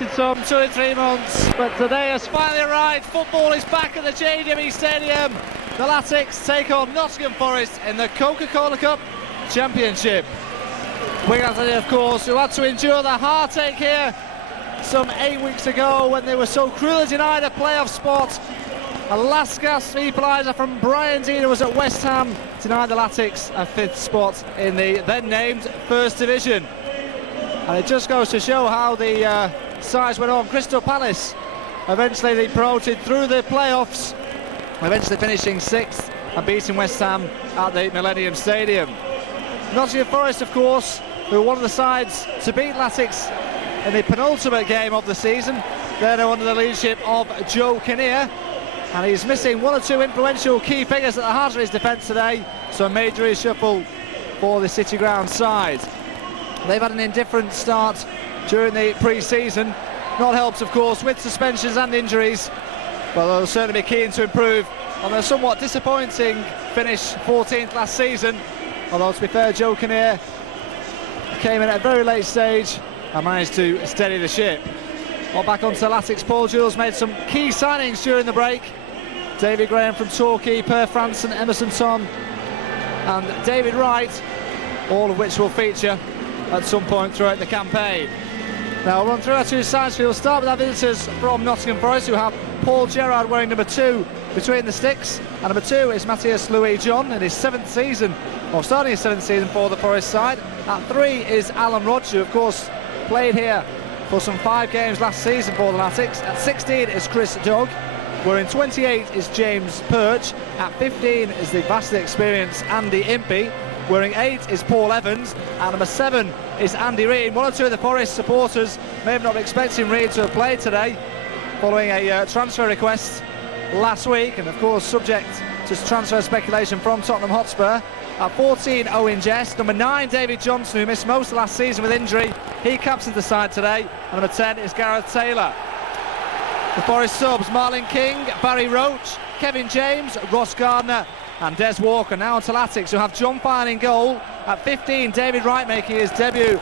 waited some 2 or 3 months, but today has finally arrived. Football is back at the JJB Stadium. The Latics take on Nottingham Forest in the Coca Cola Championship. Wigan, of course, who had to endure the heartache here some 8 weeks ago when they were so cruelly denied a playoff spot. A last gasp equaliser from Brian Dean, who was at West Ham, denied the Latics a 5th spot in the then named First Division. And it just goes to show how the sides went on. Crystal Palace eventually they promoted through the playoffs, eventually finishing 6th and beating West Ham at the Millennium Stadium. Nottingham Forest, of course, who were one of the sides to beat Latics in the penultimate game of the season. They're now under the leadership of Joe Kinnear, and he's missing 1 or 2 influential key figures at the heart of his defence today, so a major reshuffle for the City Ground side. They've had an indifferent start during the pre-season, not helped of course with suspensions and injuries, but they'll certainly be keen to improve on their somewhat disappointing finish 14th last season. Although to be fair, Joe Kinnear came in at a very late stage and managed to steady the ship. Well, back onto Latics, Paul Jules made some key signings during the break. David Graham from Torquay, Per Franson, Emerson Tom and David Wright, all of which will feature at some point throughout the campaign. Now we'll run through our 2 sides. We'll start with our visitors from Nottingham Forest, who have Paul Gerrard wearing number 2 between the sticks, and number 2 is Matthias Louis John in his 7th season, or starting his 7th season for the Forest side. At 3 is Alan Rodge, who of course played here for some 5 games last season for the Latics. At 16 is Chris Dogg. Wearing 28 is James Perch. At 15 is the vastly experienced Andy Impey. Wearing 8 is Paul Evans, and number 7 is Andy Reid. 1 or 2 of the Forest supporters may have not been expecting Reid to have played today, following a transfer request last week, and of course subject to transfer speculation from Tottenham Hotspur. At 14, Owen Jess. Number 9, David Johnson, who missed most of last season with injury. He captains the side today. And number 10 is Gareth Taylor. The Forest subs: Marlon King, Barry Roach, Kevin James, Ross Gardner and Des Walker. Now on to Latics, who have John Fine in goal. At 15, David Wright making his debut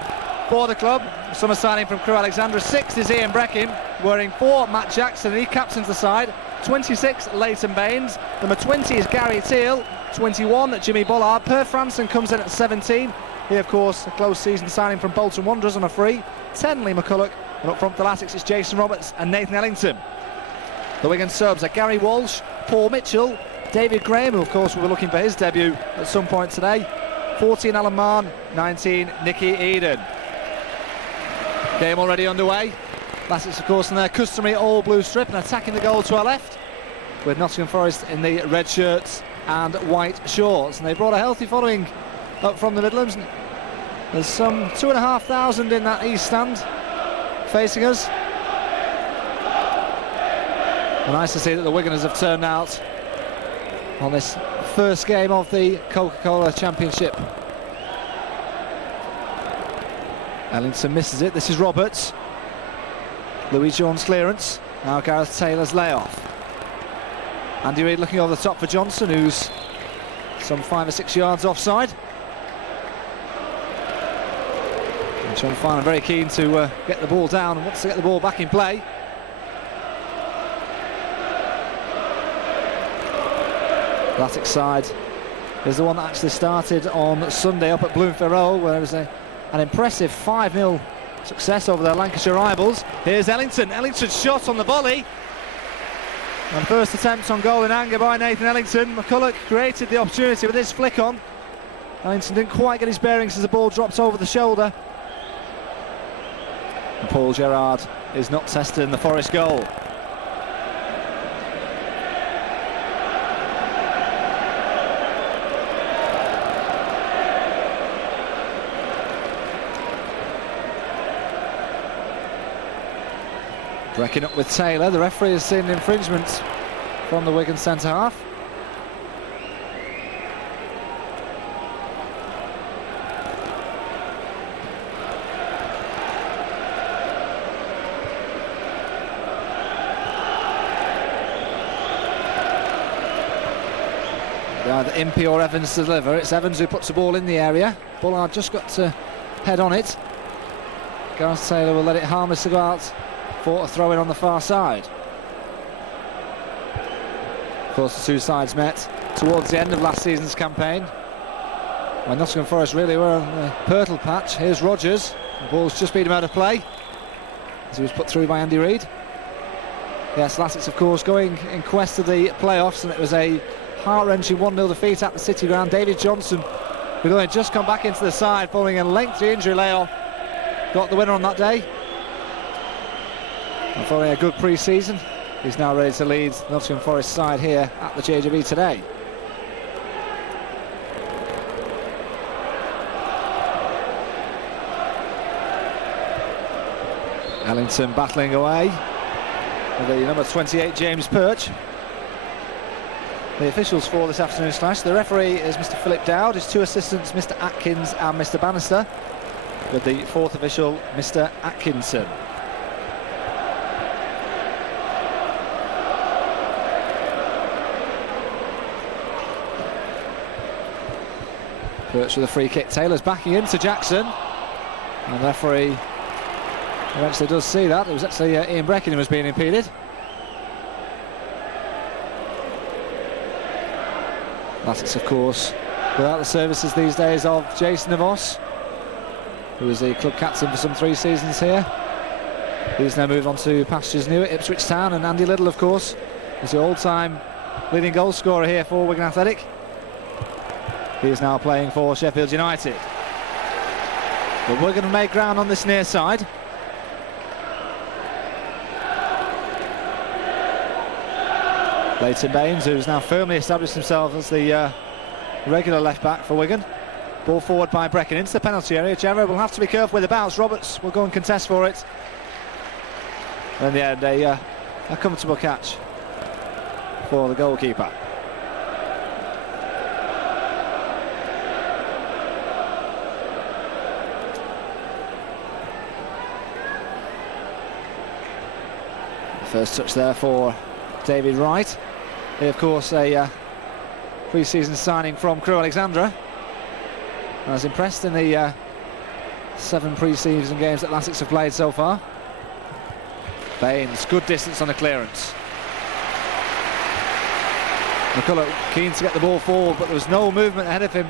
for the club. Summer signing from Crewe Alexandra. 6 is Ian Breckin. Wearing 4, Matt Jackson, and he captains the side. 26, Leighton Baines. Number 20 is Gary Teal. 21, Jimmy Bullard. Per Franson comes in at 17. He, of course, a close season signing from Bolton Wanderers on a free. 10, Lee McCulloch. And up front for the Latics is Jason Roberts and Nathan Ellington. The Wigan subs are Gary Walsh, Paul Mitchell, David Graham, who, of course, will be looking for his debut at some point today. 14, Alan Marn. 19, Nicky Eden. Game already underway. Latics, of course, in their customary all-blue strip and attacking the goal to our left, with Nottingham Forest in the red shirts and white shorts. And they brought a healthy following up from the Midlands. There's some 2,500 in that east stand facing us. And nice to see that the Wiganers have turned out on this first game of the Coca Cola Championship. Ellington misses it. This is Roberts. Louis Jones clearance. Now Gareth Taylor's layoff. Andy Reid looking over the top for Johnson, who's some 5 or 6 yards offside. And John Fine very keen to get the ball down and wants to get the ball back in play. The Latics side is the one that actually started on Sunday up at Bloomfield Road, where there was an impressive 5-0 success over their Lancashire rivals. Here's Ellington. Ellington's shot on the volley. And first attempt on goal in anger by Nathan Ellington. McCulloch created the opportunity with his flick on. Ellington didn't quite get his bearings as the ball drops over the shoulder. And Paul Gerrard is not tested in the Forest goal. Brecking up with Taylor. The referee has seen an infringement from the Wigan centre half. Either Impey or Evans to deliver. It's Evans who puts the ball in the area. Bullard just got to head on it. Gareth Taylor will let it harmlessly go out fought a throw-in on the far side. Of course, the two sides met towards the end of last season's campaign, when Nottingham Forest really were on the purtle patch. Here's Rodgers. The ball's just beat him out of play as he was put through by Andy Reid. Yes, Latics, of course, going in quest of the playoffs, and it was a heart-wrenching 1-0 defeat at the City Ground. David Johnson, who'd only just come back into the side following a lengthy injury layoff, got the winner on that day. And following a good pre-season, he's now ready to lead the Nottingham Forest side here at the JJB today. Ellington battling away with the number 28 James Perch. The officials for this afternoon's clash: the referee is Mr. Philip Dowd, his two assistants Mr. Atkins and Mr. Bannister, with the fourth official Mr. Atkinson. Perch with a free kick. Taylor's backing into Jackson, and the referee eventually does see that. It was actually Ian Breckin who was being impeded. Latics, of course, without the services these days of Jason DeVos, who was the club captain for some 3 seasons here. He's now moved on to pastures new at Ipswich Town, and Andy Liddell, of course, is the all-time leading goal scorer here for Wigan Athletic. He is now playing for Sheffield United. But Wigan have made ground on this near side. Leighton Baines, who's now firmly established himself as the regular left-back for Wigan. Ball forward by Breckin into the penalty area. Jarrow will have to be careful with the bounce. Roberts will go and contest for it. And in the end, a comfortable catch for the goalkeeper. First touch there for David Wright. He, of course, a pre-season signing from Crewe Alexandra, and has impressed in the 7 pre-season games that Latics have played so far. Baines, good distance on the clearance. McCulloch keen to get the ball forward, but there was no movement ahead of him.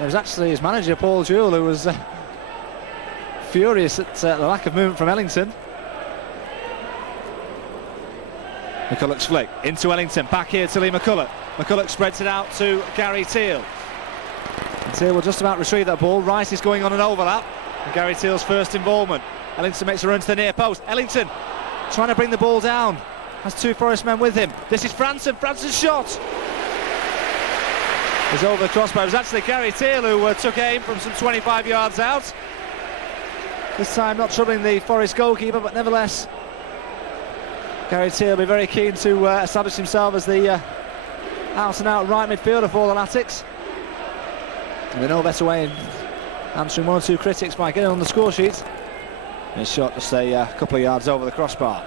It was actually his manager, Paul Jewell, who was furious at the lack of movement from Ellington. McCulloch's flick into Ellington, back here to Lee McCulloch. McCulloch spreads it out to Gary Teal. And Teal will just about retrieve that ball. Rice is going on an overlap, and Gary Teal's first involvement. Ellington makes a run to the near post. Ellington trying to bring the ball down, has 2 Forest men with him. This is Franson. Franson's shot is over the crossbar. It was actually Gary Teal who took aim from some 25 yards out. This time not troubling the Forest goalkeeper, but nevertheless Gary Teal will be very keen to establish himself as the out-and-out right midfielder for the Latics. And no better way in answering 1 or 2 critics by getting on the score sheet. His shot just a couple of yards over the crossbar.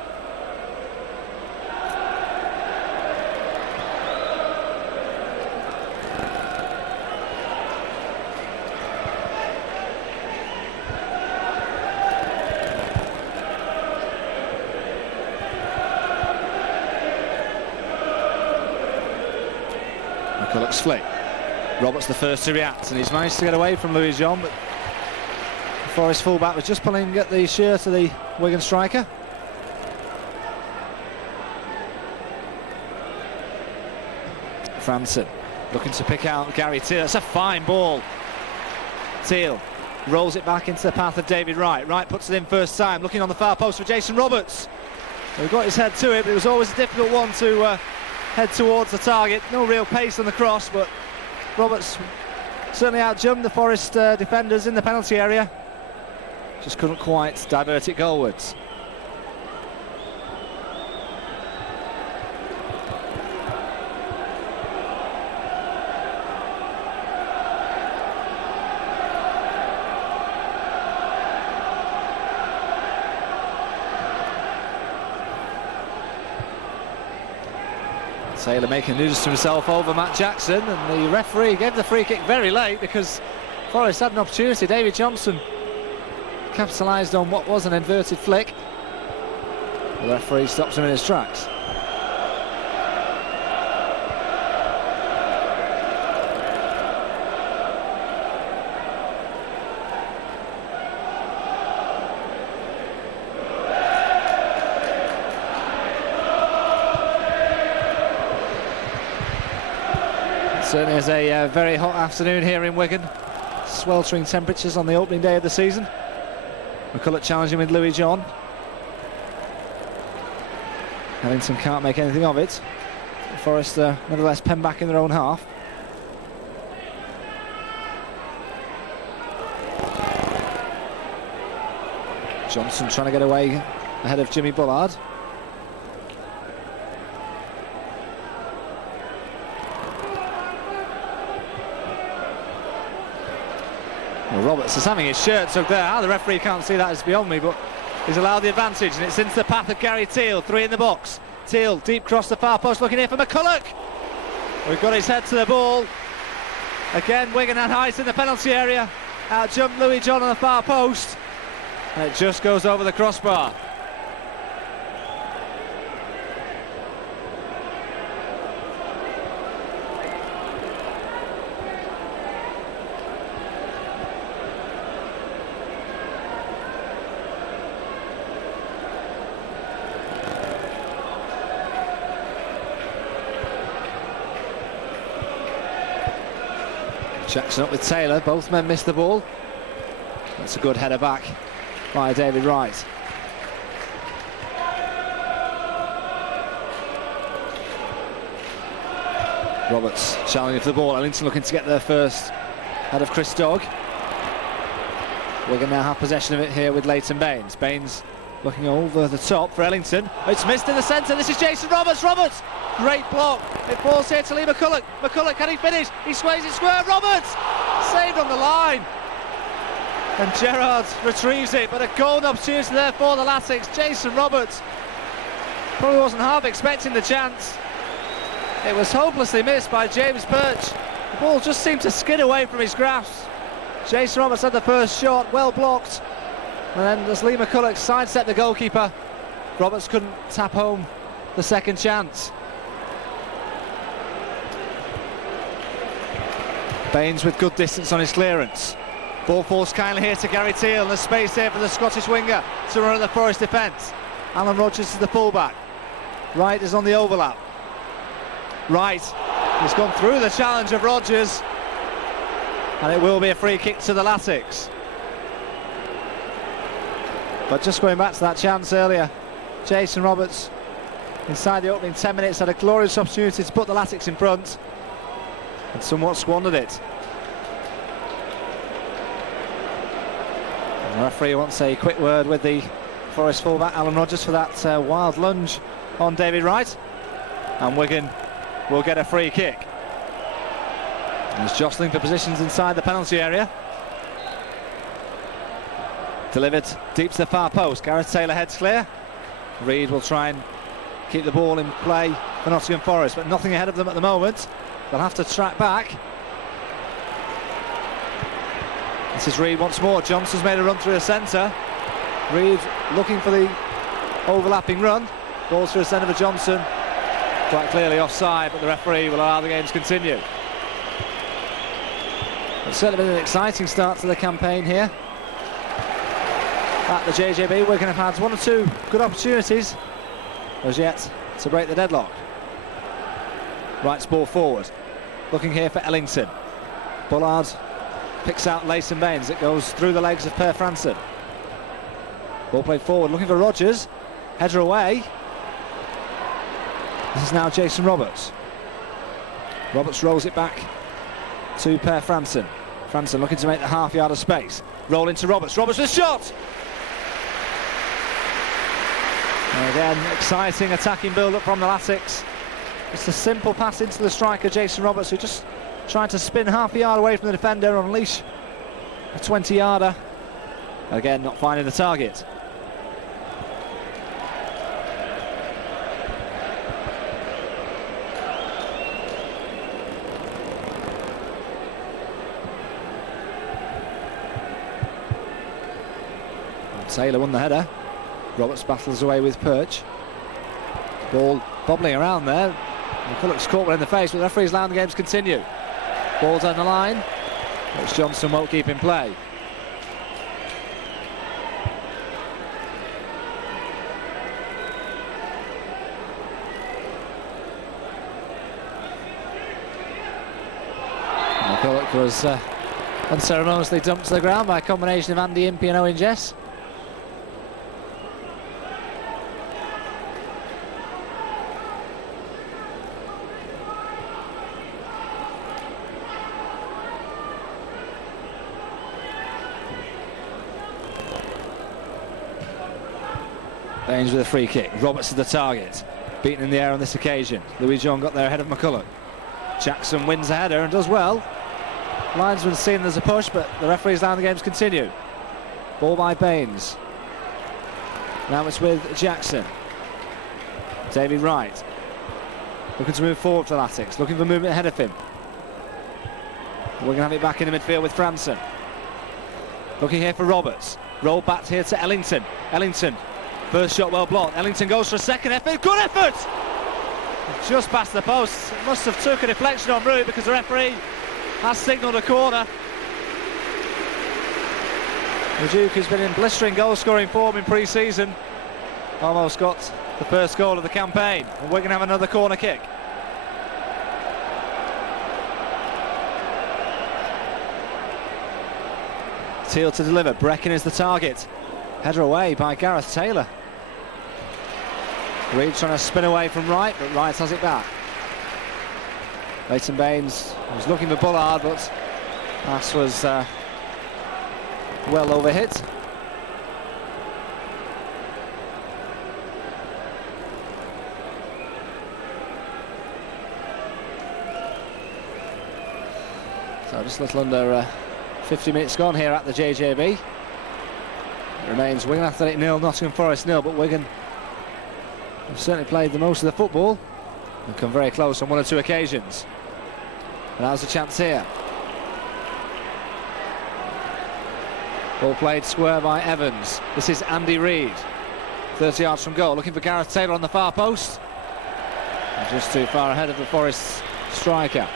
McCulloch's flick. Roberts the first to react, and he's managed to get away from Louis John, but the Forest fullback was just pulling at the shirt of the Wigan striker. Franson looking to pick out Gary Teal. That's a fine ball. Teal rolls it back into the path of David Wright. Wright puts it in first time, looking on the far post for Jason Roberts. He got his head to it, but it was always a difficult one to head towards the target. No real pace on the cross, but Roberts certainly outjumped the Forest defenders in the penalty area. Just couldn't quite divert it goalwards. Taylor making news to himself over Matt Jackson, and the referee gave the free kick very late because Forest had an opportunity. David Johnson capitalised on what was an inverted flick. The referee stops him in his tracks. Certainly is a very hot afternoon here in Wigan. Sweltering temperatures on the opening day of the season. McCulloch challenging with Louis John. Ellington can't make anything of it. Forest nevertheless pen back in their own half. Johnson trying to get away ahead of Jimmy Bullard. Well, Roberts is having his shirt tugged there. How the referee can't see that is beyond me, but he's allowed the advantage, and it's into the path of Gary Teal. 3 in the box. Teal deep cross the far post, looking here for McCulloch. We've got his head to the ball. Again, Wigan had height in the penalty area. Out jumped Louis John on the far post, and it just goes over the crossbar. Jackson up with Taylor, both men missed the ball. That's a good header back by David Wright. Roberts challenging for the ball. Ellington looking to get there first ahead of Chris Dogg. Wigan now have possession of it here with Leighton Baines. Baines looking over the top for Ellington. It's missed in the centre. This is Jason Roberts. Roberts! Great block. It falls here to Lee McCulloch. McCulloch, can he finish? He sways it square. Roberts! Saved on the line. And Gerrard retrieves it, but a golden opportunity there for the Latics. Jason Roberts probably wasn't half expecting the chance. It was hopelessly missed by James Birch. The ball just seemed to skid away from his grasp. Jason Roberts had the first shot, well blocked. And then as Lee McCulloch sidestepped the goalkeeper, Roberts couldn't tap home the second chance. Baines with good distance on his clearance. Ball falls kindly here to Gary Teal, and there's space here for the Scottish winger to run at the Forest defence. Alan Rodgers is the fullback. Wright is on the overlap. Wright has gone through the challenge of Rodgers, and it will be a free kick to the Latics. But just going back to that chance earlier, Jason Roberts inside the opening 10 minutes had a glorious opportunity to put the Latics in front and somewhat squandered it. And the referee wants a quick word with the Forest fullback Alan Rodgers for that wild lunge on David Wright, and Wigan will get a free kick. He's jostling for positions inside the penalty area. Delivered deep to the far post. Gareth Taylor heads clear. Reid will try and keep the ball in play for Nottingham Forest, but nothing ahead of them at the moment. They'll have to track back. This is Reid once more. Johnson's made a run through the centre. Reid looking for the overlapping run. Ball through the centre for Johnson. Quite clearly offside, but the referee will allow the game to continue. It's certainly been an exciting start to the campaign here at the JJB. Wigan have had 1 or 2 good opportunities as yet to break the deadlock. Wright's ball forward, looking here for Ellington. Bullard picks out Leighton Baines. It goes through the legs of Per Franson. Ball played forward, looking for Rodgers. Header away. This is now Jason Roberts. Roberts rolls it back to Per Franson. Franson looking to make the half yard of space. Roll into Roberts. Roberts with a shot! And again, exciting attacking build-up from the Latics. It's a simple pass into the striker, Jason Roberts, who just tried to spin half a yard away from the defender, unleash a 20-yarder. Again, not finding the target. Taylor won the header. Roberts battles away with Perch. Ball bobbling around there. McCulloch's caught one in the face, but the referee's allowing the game to continue. Ball down the line, which Johnson won't keep in play. McCulloch was unceremoniously dumped to the ground by a combination of Andy Impey and Owen Jess. Baines with a free kick. Roberts is the target. Beaten in the air on this occasion. Louis John got there ahead of McCulloch. Jackson wins the header and does well. Linesman seen there's a push, but the referee's allowing the game to continue. Ball by Baines. Now it's with Jackson. David Wright. Looking to move forward for the Latics. Looking for movement ahead of him. We're going to have it back in the midfield with Franson. Looking here for Roberts. Roll back here to Ellington. Ellington. First shot well blocked. Ellington goes for a second effort. Good effort! Just past the post. Must have took a deflection en route because the referee has signalled a corner. The Duke has been in blistering goal-scoring form in pre-season. Almost got the first goal of the campaign. And we're going to have another corner kick. Teal to deliver. Brecken is the target. Header away by Gareth Taylor. Reed trying to spin away from Wright, but Wright has it back. Leighton Baines was looking for Bullard, but pass was well overhit. So just a little under 50 minutes gone here at the JJB. It remains Wigan Athletic 0, Nottingham Forest 0, but Wigan have certainly played the most of the football and come very close on one or two occasions. And now's a chance here. Ball played square by Evans. This is Andy Reid, 30 yards from goal, looking for Gareth Taylor on the far post. And just too far ahead of the Forest striker.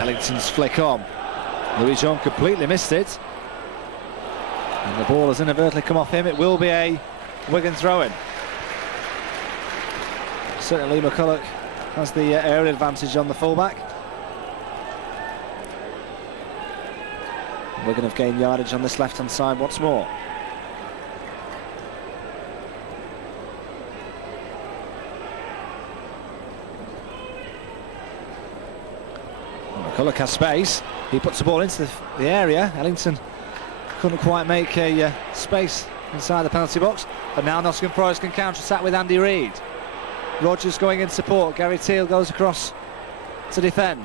Ellington's flick on. Louis John completely missed it. And the ball has inadvertently come off him. It will be a Wigan throw-in. Certainly McCulloch has the aerial advantage on the fullback. Wigan have gained yardage on this left-hand side once more. McCulloch has space. He puts the ball into the area. Ellington couldn't quite make a space inside the penalty box. But now Nottingham Forest can counter-attack with Andy Reid. Rogers going in support. Gary Teal goes across to defend.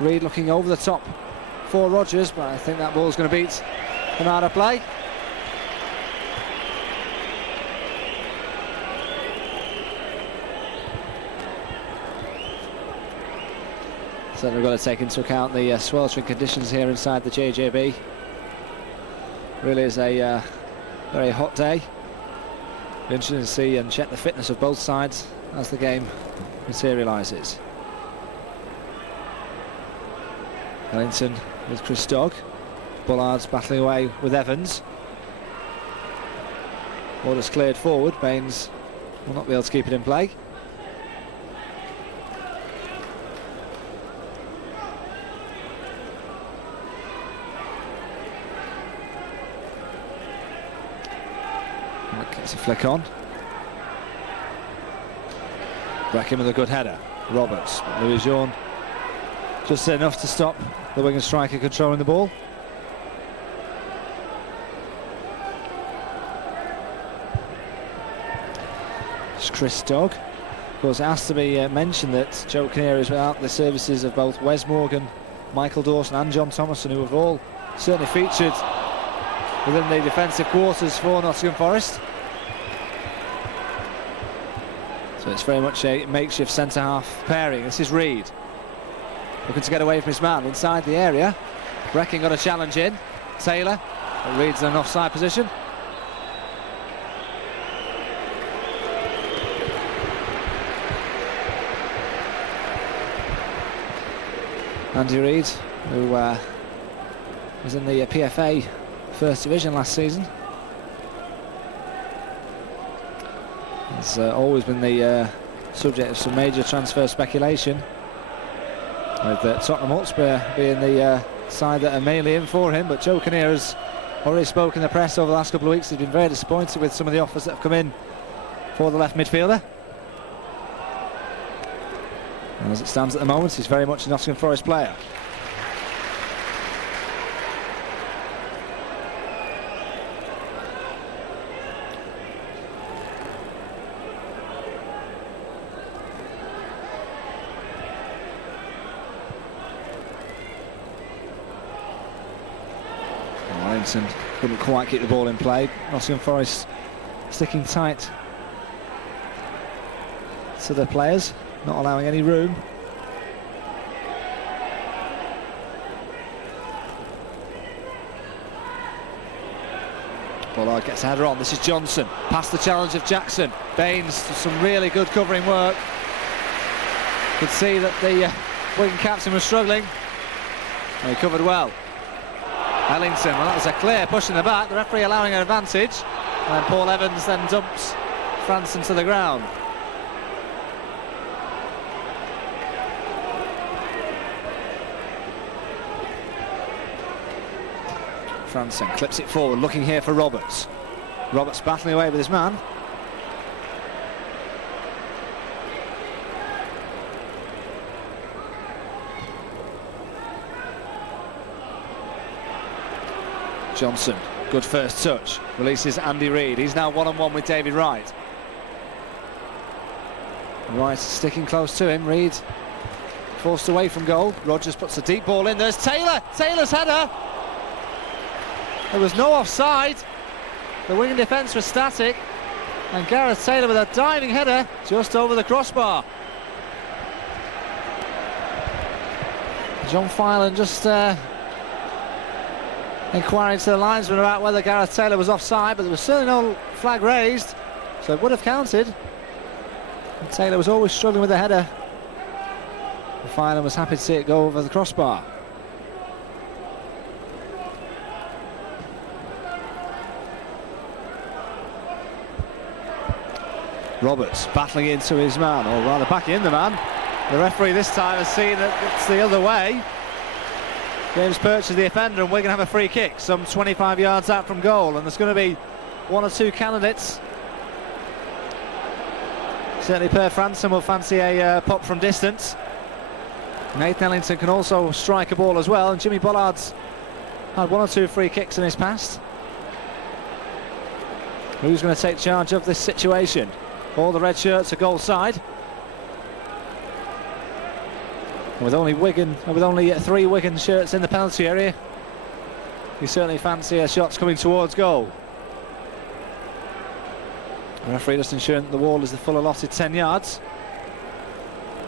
Reid looking over the top for Rogers, but I think that ball's going to beat an out of play. So we've got to take into account the sweltering conditions here inside the JJB. Really is a very hot day. Interesting to see and check the fitness of both sides as the game materialises. Ellington with Chris Dogg. Bullard's battling away with Evans. Orders cleared forward. Baines will not be able to keep it in play. Gets a flick on. Brecken with a good header. Roberts. Louis Jean just enough to stop the Wigan striker controlling the ball. It's Chris Dogg. Of course, it has to be mentioned that Joe Kinnear is without the services of both Wes Morgan, Michael Dawson and John Thomason, who have all certainly featured within the defensive quarters for Nottingham Forest. So it's very much a makeshift centre-half pairing. This is Reid, looking to get away from his man inside the area. Brecking got a challenge in. Taylor, Reid's in an offside position. Andy Reid, who was in the PFA First Division last season, has always been the subject of some major transfer speculation, with Tottenham Hotspur being the side that are mainly in for him. But Joe Kinnear has already spoken in the press over the last couple of weeks. He's been very disappointed with some of the offers that have come in for the left midfielder. And as it stands at the moment, he's very much a Nottingham Forest player. Wellington couldn't quite keep the ball in play. Nottingham Forest sticking tight to their players, not allowing any room. Bollard gets a header on. This is Johnson, past the challenge of Jackson. Baines, some really good covering work. Could see that the Wigan captain was struggling, and he covered well. Ellington, well, that was a clear push in the back, the referee allowing an advantage, and Paul Evans then dumps Franson to the ground. Franson clips it forward, looking here for Roberts. Roberts battling away with his man. Johnson, good first touch, releases Andy Reid. He's now one-on-one with David Wright. Wright sticking close to him. Reid forced away from goal. Rogers puts a deep ball in. There's Taylor. Taylor's header. There was no offside. The Wigan defence was static, and Gareth Taylor with a diving header just over the crossbar. John Filan just inquiring to the linesman about whether Gareth Taylor was offside, but there was certainly no flag raised, so it would have counted. And Taylor was always struggling with the header. Filan was happy to see it go over the crossbar. Roberts battling into his man, or rather backing in the man. The referee this time has seen that it's the other way. James Perch is the offender, and we're going to have a free kick some 25 yards out from goal, and there's going to be one or two candidates. Certainly Per Franson will fancy a pop from distance. Nathan Ellington can also strike a ball as well, and Jimmy Bollard's had one or two free kicks in his past. Who's going to take charge of this situation? All the red shirts are goal side. With only 3 Wigan shirts in the penalty area, you certainly fancy shots coming towards goal. The referee just ensuring that the wall is the full allotted 10 yards.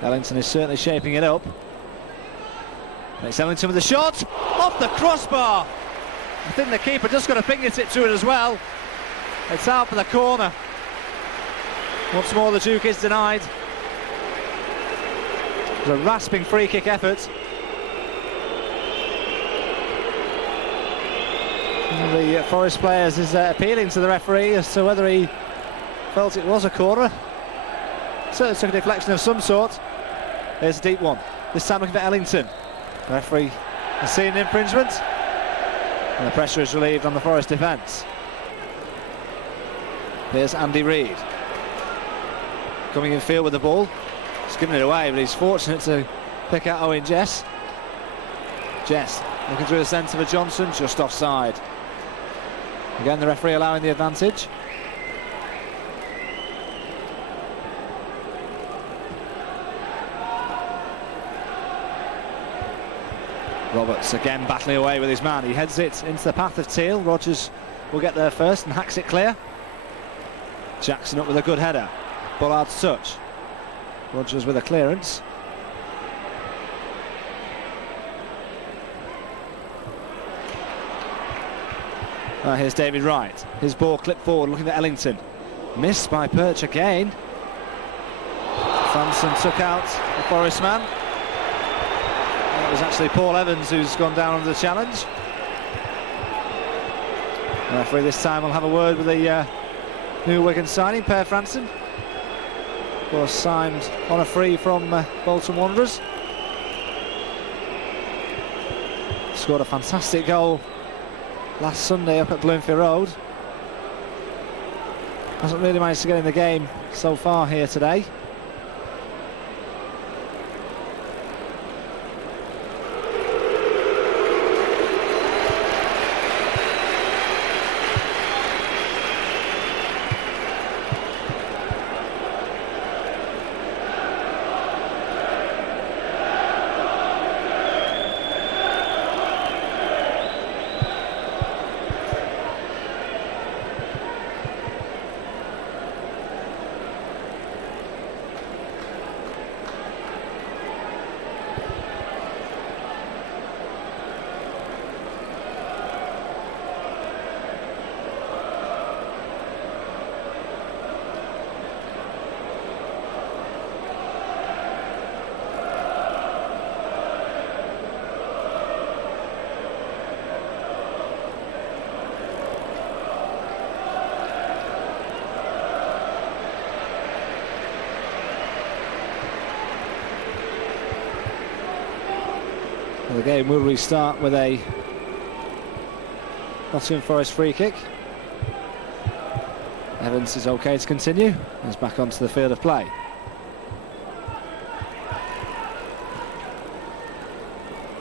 Ellington is certainly shaping it up. And it's Ellington with the shot off the crossbar. I think the keeper just got a fingertip to it as well. It's out for the corner. Once more the Duke is denied. It was a rasping free kick effort. The Forest players is appealing to the referee as to whether he felt it was a corner. Certainly took a deflection of some sort. There's a deep one. This time looking for Ellington. The referee has seen an infringement, and the pressure is relieved on the Forest defence. Here's Andy Reid. Coming in field with the ball. He's giving it away, but he's fortunate to pick out Owen Jess. Jess looking through the centre for Johnson, just offside. Again, the referee allowing the advantage. Roberts again battling away with his man. He heads it into the path of Teal. Rodgers will get there first and hacks it clear. Jackson up with a good header. Bullard's touch. Rodgers with a clearance. Here's David Wright. His ball clipped forward, looking at Ellington. Missed by Perch again. Franson took out the Forest man. It was actually Paul Evans who's gone down under the challenge. The referee this time will have a word with the new Wigan signing, Per Franson. Of course, signed on a free from Bolton Wanderers. Scored a fantastic goal last Sunday up at Bloomfield Road. Hasn't really managed to get in the game so far here today. The game will restart with a Nottingham Forest free kick. Evans is okay to continue. He's back onto the field of play.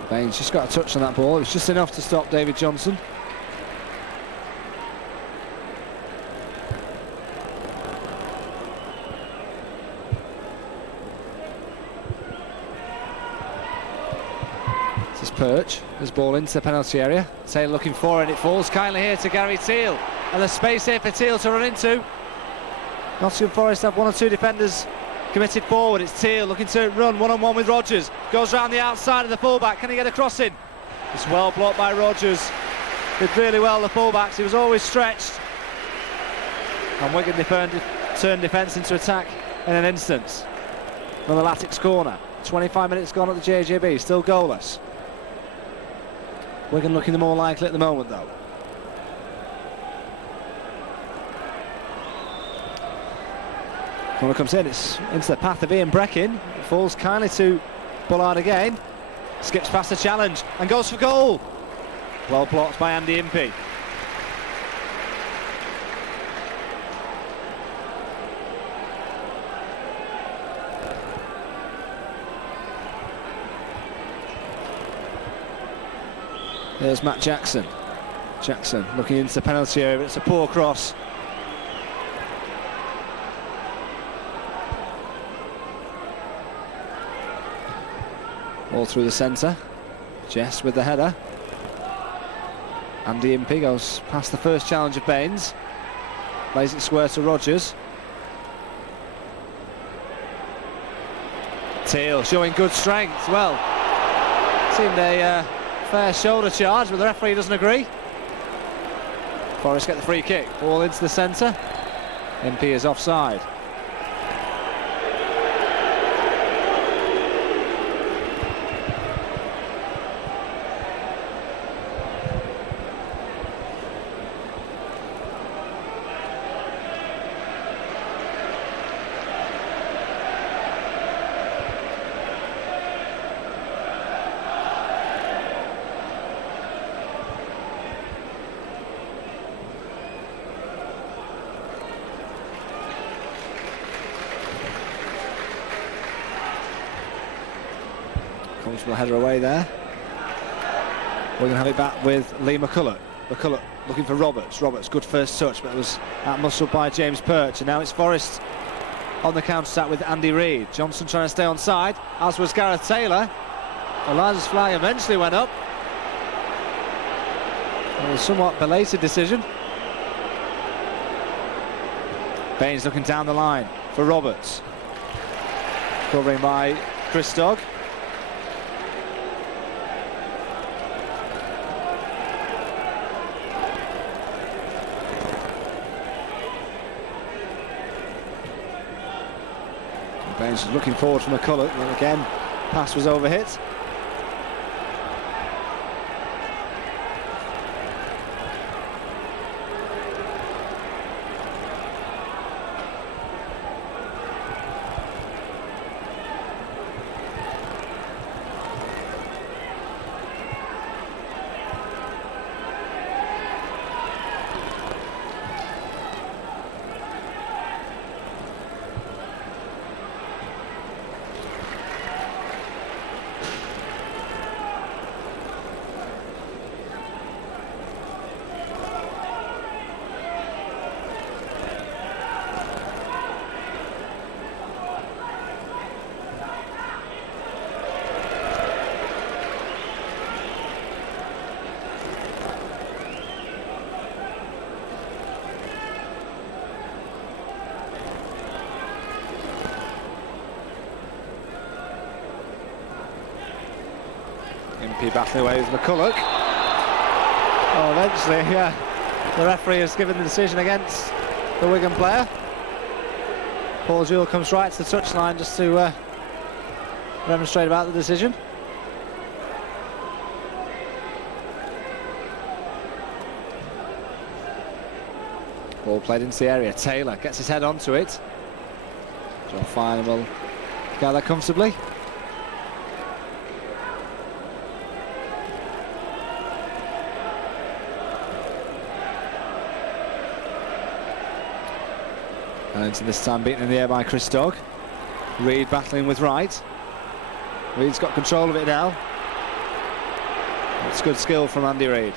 Baines just got a touch on that ball. It was just enough to stop David Johnson. Perch, his ball into the penalty area. Taylor looking for it, it falls kindly here to Gary Teal, and there's space here for Teal to run into. Nottingham Forest have one or two defenders committed forward. It's Teal looking to run one-on-one with Rodgers, goes round the outside of the fullback. Can he get a cross in? It's well blocked by Rodgers. Did really well, the fullbacks. He was always stretched, and Wigan turned defence into attack in an instant. On the Latics corner, 25 minutes gone at the JJB, still goalless. Wigan looking the more likely at the moment, though. Corner comes in, it's into the path of Ian Breckin. It falls kindly to Bullard again. Skips past the challenge and goes for goal. Well blocked by Andy Impey. There's Matt Jackson. Jackson looking into the penalty area, but it's a poor cross. All through the centre. Jess with the header. Andy Impey goes past the first challenge of Baines. Lays it square to Rodgers. Teal showing good strength. Well, seemed a fair shoulder charge, but the referee doesn't agree. Forest get the free kick, ball into the centre. Impey is offside. Comfortable header away there. We're going to have it back with Lee McCulloch. McCulloch looking for Roberts. Roberts, good first touch, but it was out-muscled by James Perch. And now it's Forest on the counter-attack with Andy Reid. Johnson trying to stay on side, as was Gareth Taylor. Elijah's flag eventually went up. It was a somewhat belated decision. Baines looking down the line for Roberts. Covering by Christog. Baines was looking forward from McCulloch, and again, pass was overhit. Impey battling away with McCulloch. Oh, eventually, yeah, the referee has given the decision against the Wigan player. Paul Jewell comes right to the touchline just to demonstrate about the decision. Ball played into the area. Taylor gets his head onto it. John Finan will gather comfortably. And this time beaten in the air by Christog. Reid battling with Wright. Reid's got control of it now. It's good skill from Andy Reid.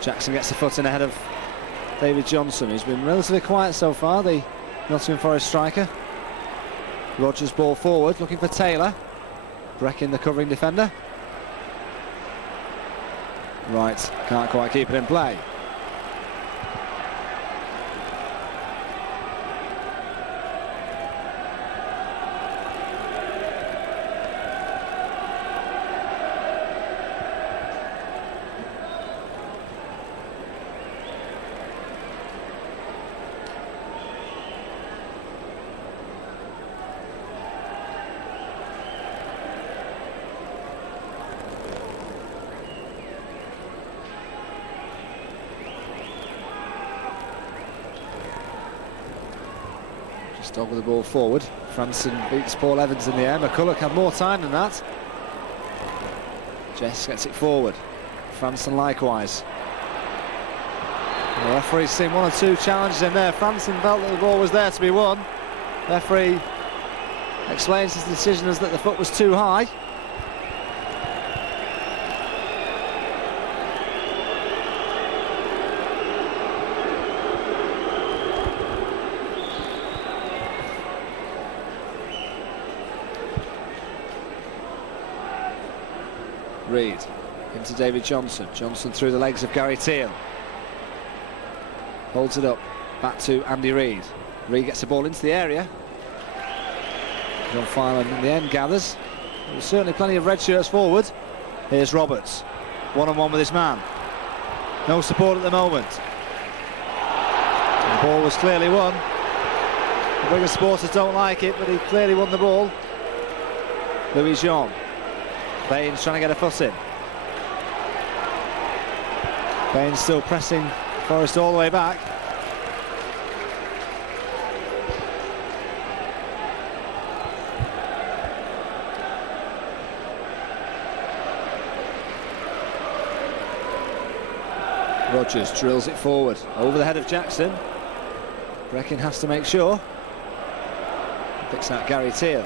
Jackson gets the foot in ahead of David Johnson. He's been relatively quiet so far, the Nottingham Forest striker. Rogers ball forward, looking for Taylor. Breckin, the covering defender. Wright can't quite keep it in play. Dog with the ball forward. Franson beats Paul Evans in the air. McCulloch had more time than that. Jess gets it forward. Franson likewise. The referee's seen one or two challenges in there. Franson felt that the ball was there to be won. The referee explains his decision as that the foot was too high. Reid into David Johnson. Johnson through the legs of Gary Teal. Holds it up. Back to Andy Reid. Reid gets the ball into the area. John Finan in the end gathers. There's certainly plenty of red shirts forward. Here's Roberts. One-on-one with his man. No support at the moment. The ball was clearly won. The Wigan supporters don't like it, but he clearly won the ball. Louis Jean. Baines trying to get a foot in. Baines still pressing Forest all the way back. Rogers drills it forward over the head of Jackson. Breckin has to make sure. Picks out Gary Teal.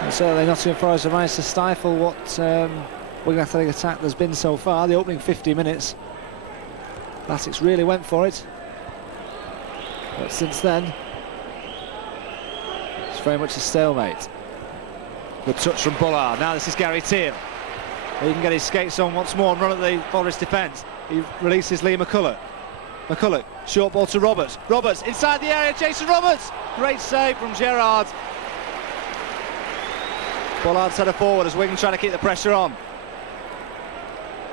And certainly Nottingham Forest have managed to stifle what Wigan athletic attack there's been so far. The opening 50 minutes, Latics really went for it. But since then, very much a stalemate. Good touch from Bullard. Now this is Gary Teal. He can get his skates on once more and run at the Forest defence. He releases Lee McCulloch. McCulloch, short ball to Roberts. Roberts inside the area, Jason Roberts. Great save from Gerrard. Bullard header forward as Wigan trying to keep the pressure on.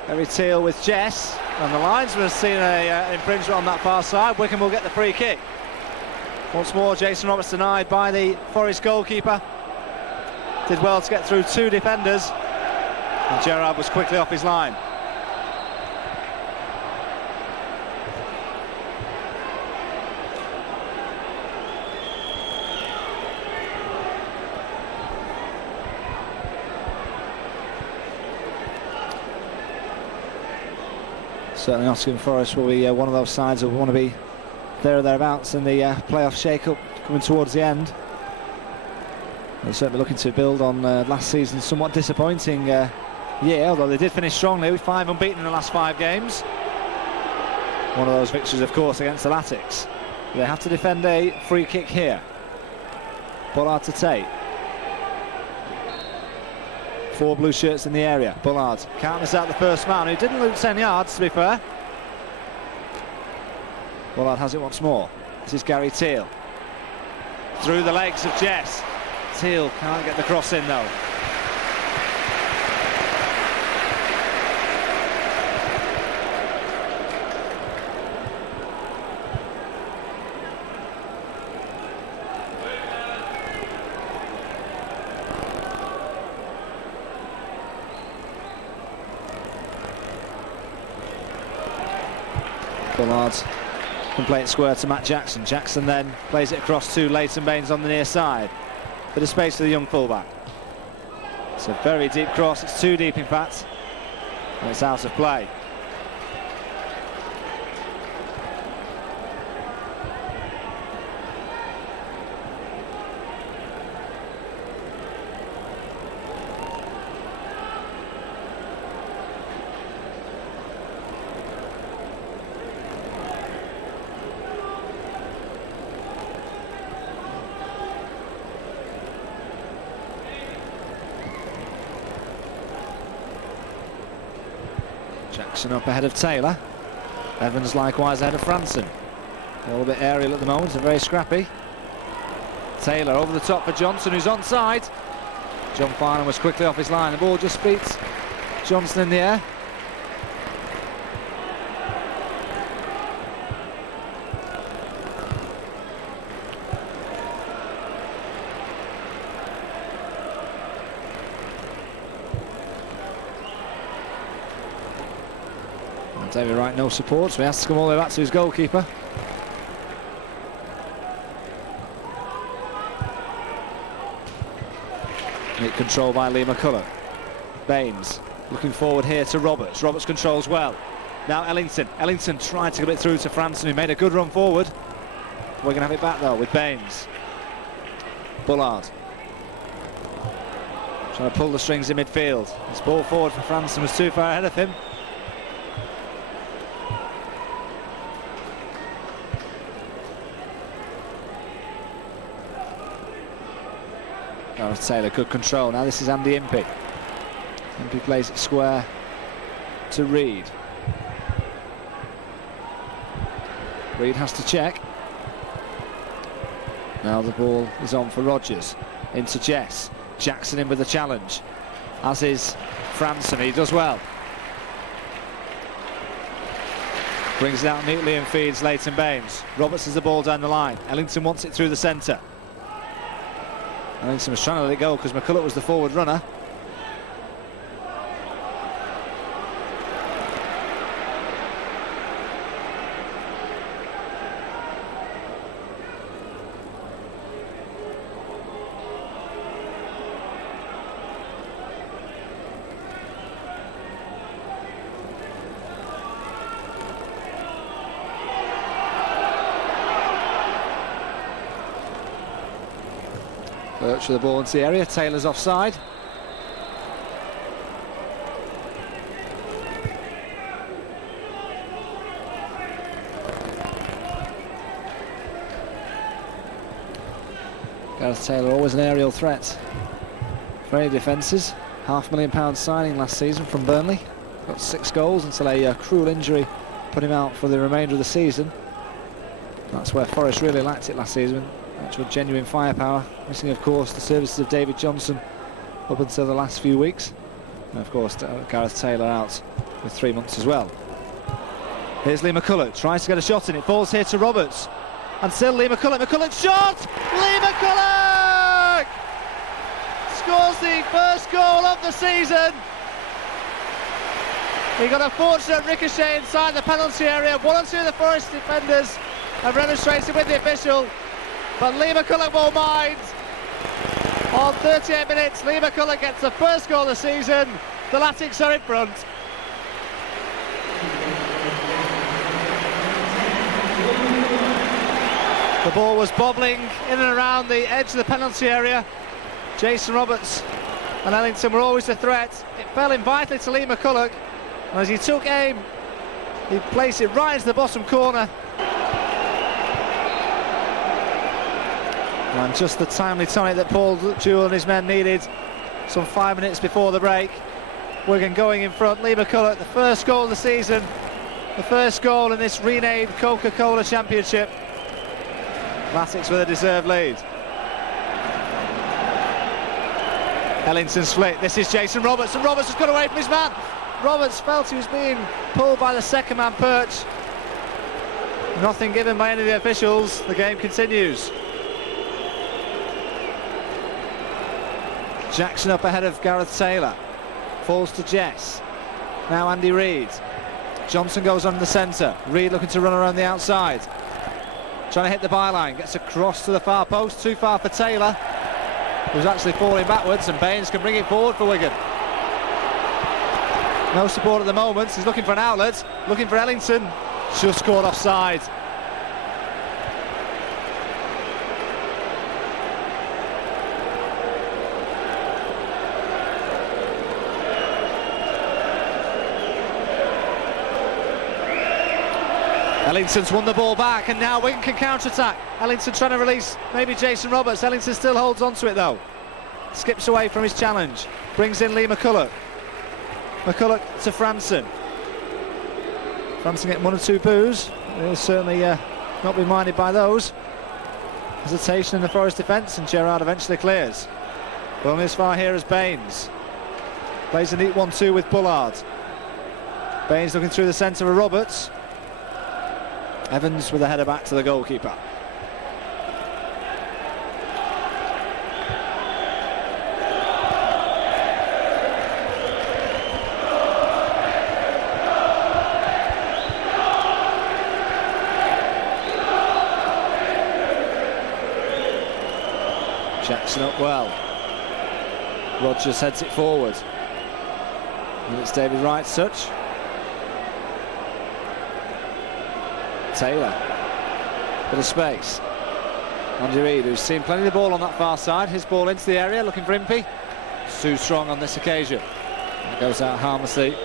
Gary Teal with Jess, and the linesman has seen an infringement on that far side. Wigan will get the free kick. Once more, Jason Roberts denied by the Forest goalkeeper. Did well to get through two defenders, and Gerrard was quickly off his line. Certainly Nottingham Forest will be one of those sides that will want to be there or thereabouts in the playoff shake-up coming towards the end. They're certainly looking to build on last season's somewhat disappointing year, although they did finish strongly with 5 unbeaten in the last 5 games. One of those victories, of course, against the Latics. They have to defend a free kick here. Bullard to take. 4 blue shirts in the area. Bullard can't miss out the first man, who didn't lose 10 yards, to be fair. Bullard has it once more. This is Gary Teal. Through the legs of Jess. Teal can't get the cross in though. Bullard can play it square to Matt Jackson. Jackson then plays it across to Leighton Baines on the near side. Bit of space for the young fullback. It's a very deep cross, it's too deep in fact, and it's out of play. Jackson up ahead of Taylor. Evans likewise ahead of Franson. All a bit aerial at the moment, and very scrappy. Taylor over the top for Johnson, who's onside. John Farnham was quickly off his line. The ball just beats Johnson in the air. David Wright no support, so he has to come all the way back to his goalkeeper. It controlled by Lee McCulloch. Baines looking forward here to Roberts. Roberts controls well. Now Ellington. Ellington tried to get it through to Franson, who made a good run forward. We're going to have it back though with Baines. Bullard trying to pull the strings in midfield. His ball forward for Franson was too far ahead of him. Taylor, good control. Now this is Andy Impey. Impey plays it square to Reid. Reid has to check. Now the ball is on for Rodgers. Into Jess. Jackson in with the challenge. As is Franson. He does well. Brings it out neatly and feeds Leighton Baines. Roberts has the ball down the line. Ellington wants it through the centre. Ellington was trying to let it go because McCulloch was the forward runner. Birch with the ball into the area. Taylor's offside. Gareth Taylor, always an aerial threat for any defences. £500,000 signing last season from Burnley. Got 6 goals until a cruel injury put him out for the remainder of the season. That's where Forest really lacked it last season. Actual genuine firepower. Missing, of course, the services of David Johnson up until the last few weeks. And, of course, Gareth Taylor out with 3 months as well. Here's Lee McCulloch, tries to get a shot in. It falls here to Roberts. And still Lee McCulloch. McCulloch shot! Lee McCulloch! Scores the first goal of the season. He got a fortunate ricochet inside the penalty area. 1 or 2 of the Forest defenders have remonstrated with the official, but Lee McCulloch won't mind. On 38 minutes, Lee McCulloch gets the first goal of the season. The Latics are in front. The ball was bobbling in and around the edge of the penalty area. Jason Roberts and Ellington were always a threat. It fell in vitally to Lee McCulloch, and as he took aim, he placed it right into the bottom corner. And just the timely tonic that Paul Jewell and his men needed some 5 minutes before the break. Wigan going in front. Lee McCulloch, the first goal of the season, the first goal in this renamed Coca Cola Championship. Latics with a deserved lead. Ellington's flick. This is Jason Roberts, and Roberts has got away from his man. Roberts felt he was being pulled by the second man perch. Nothing given by any of the officials. The game continues. Jackson up ahead of Gareth Taylor. Falls to Jess. Now Andy Reid. Johnson goes on the centre. Reid looking to run around the outside. Trying to hit the byline. Gets across to the far post. Too far for Taylor, who's actually falling backwards, and Baines can bring it forward for Wigan. No support at the moment. He's looking for an outlet. Looking for Ellington. Just scored offside. Ellington's won the ball back, and now Wigan can counter-attack. Ellington trying to release maybe Jason Roberts. Ellington still holds on to it though. Skips away from his challenge. Brings in Lee McCulloch. McCulloch to Franson. Franson getting 1 or 2 boos. He'll certainly not be minded by those. Hesitation in the Forest defence, and Gerrard eventually clears. But only as far here as Baines. Plays a neat 1-2 with Bullard. Baines looking through the centre of Roberts. Evans with a header back to the goalkeeper. Jackson up well. Rodgers heads it forward. And it's David Wright's touch. Taylor, bit of space. Andy Reid, who's seen plenty of the ball on that far side. His ball into the area, looking for Impey. It's too strong on this occasion. It goes out harmlessly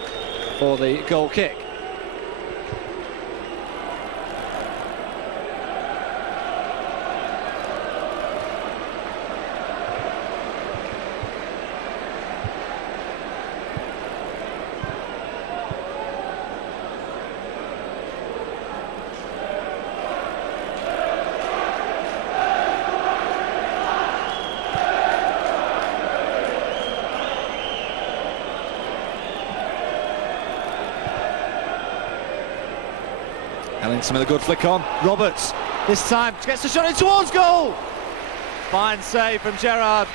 for the goal kick. Ellington with a good flick on. Roberts, this time, gets the shot in towards goal. Fine save from Gerrard.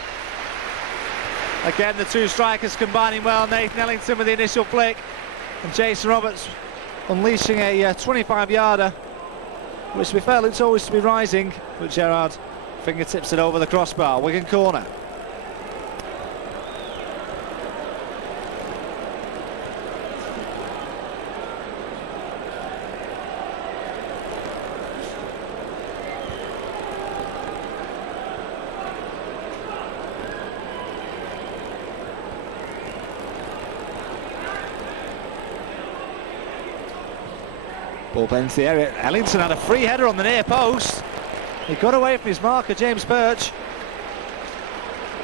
Again, the 2 strikers combining well. Nathan Ellington with the initial flick, and Jason Roberts unleashing a 25-yarder, which to be fair looks always to be rising, but Gerrard fingertips it over the crossbar. Wigan corner. Ball played into the area. Ellington had a free header on the near post. He got away from his marker, James Birch.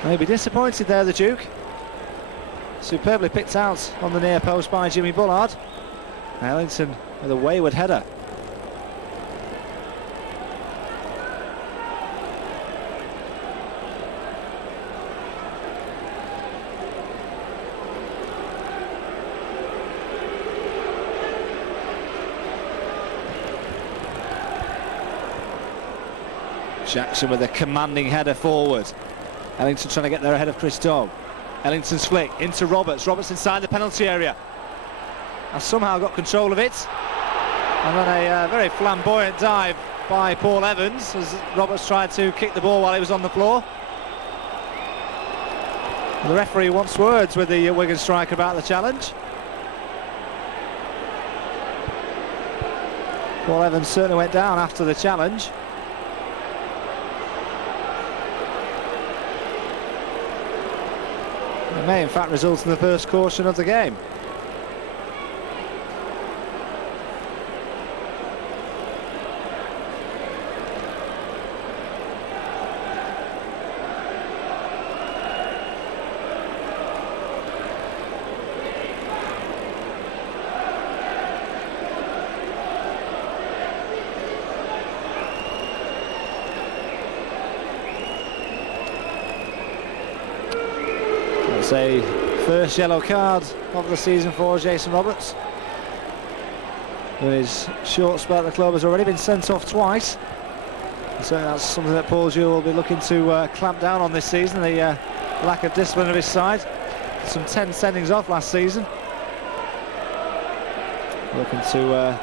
Maybe disappointed there, the Duke. Superbly picked out on the near post by Jimmy Bullard. Ellington with a wayward header. Jackson with a commanding header forward. Ellington trying to get there ahead of Chris Dobb. Ellington's flick into Roberts. Roberts inside the penalty area. Has somehow got control of it. And then a very flamboyant dive by Paul Evans as Roberts tried to kick the ball while he was on the floor. The referee wants words with the Wigan striker about the challenge. Paul Evans certainly went down after the challenge. It may in fact result in the first caution of the game. It's a first yellow card of the season for Jason Roberts. In his short spell at the club has already been sent off twice. And so that's something that Paul Jewell will be looking to clamp down on this season, the lack of discipline of his side. Some 10 sendings off last season. Looking to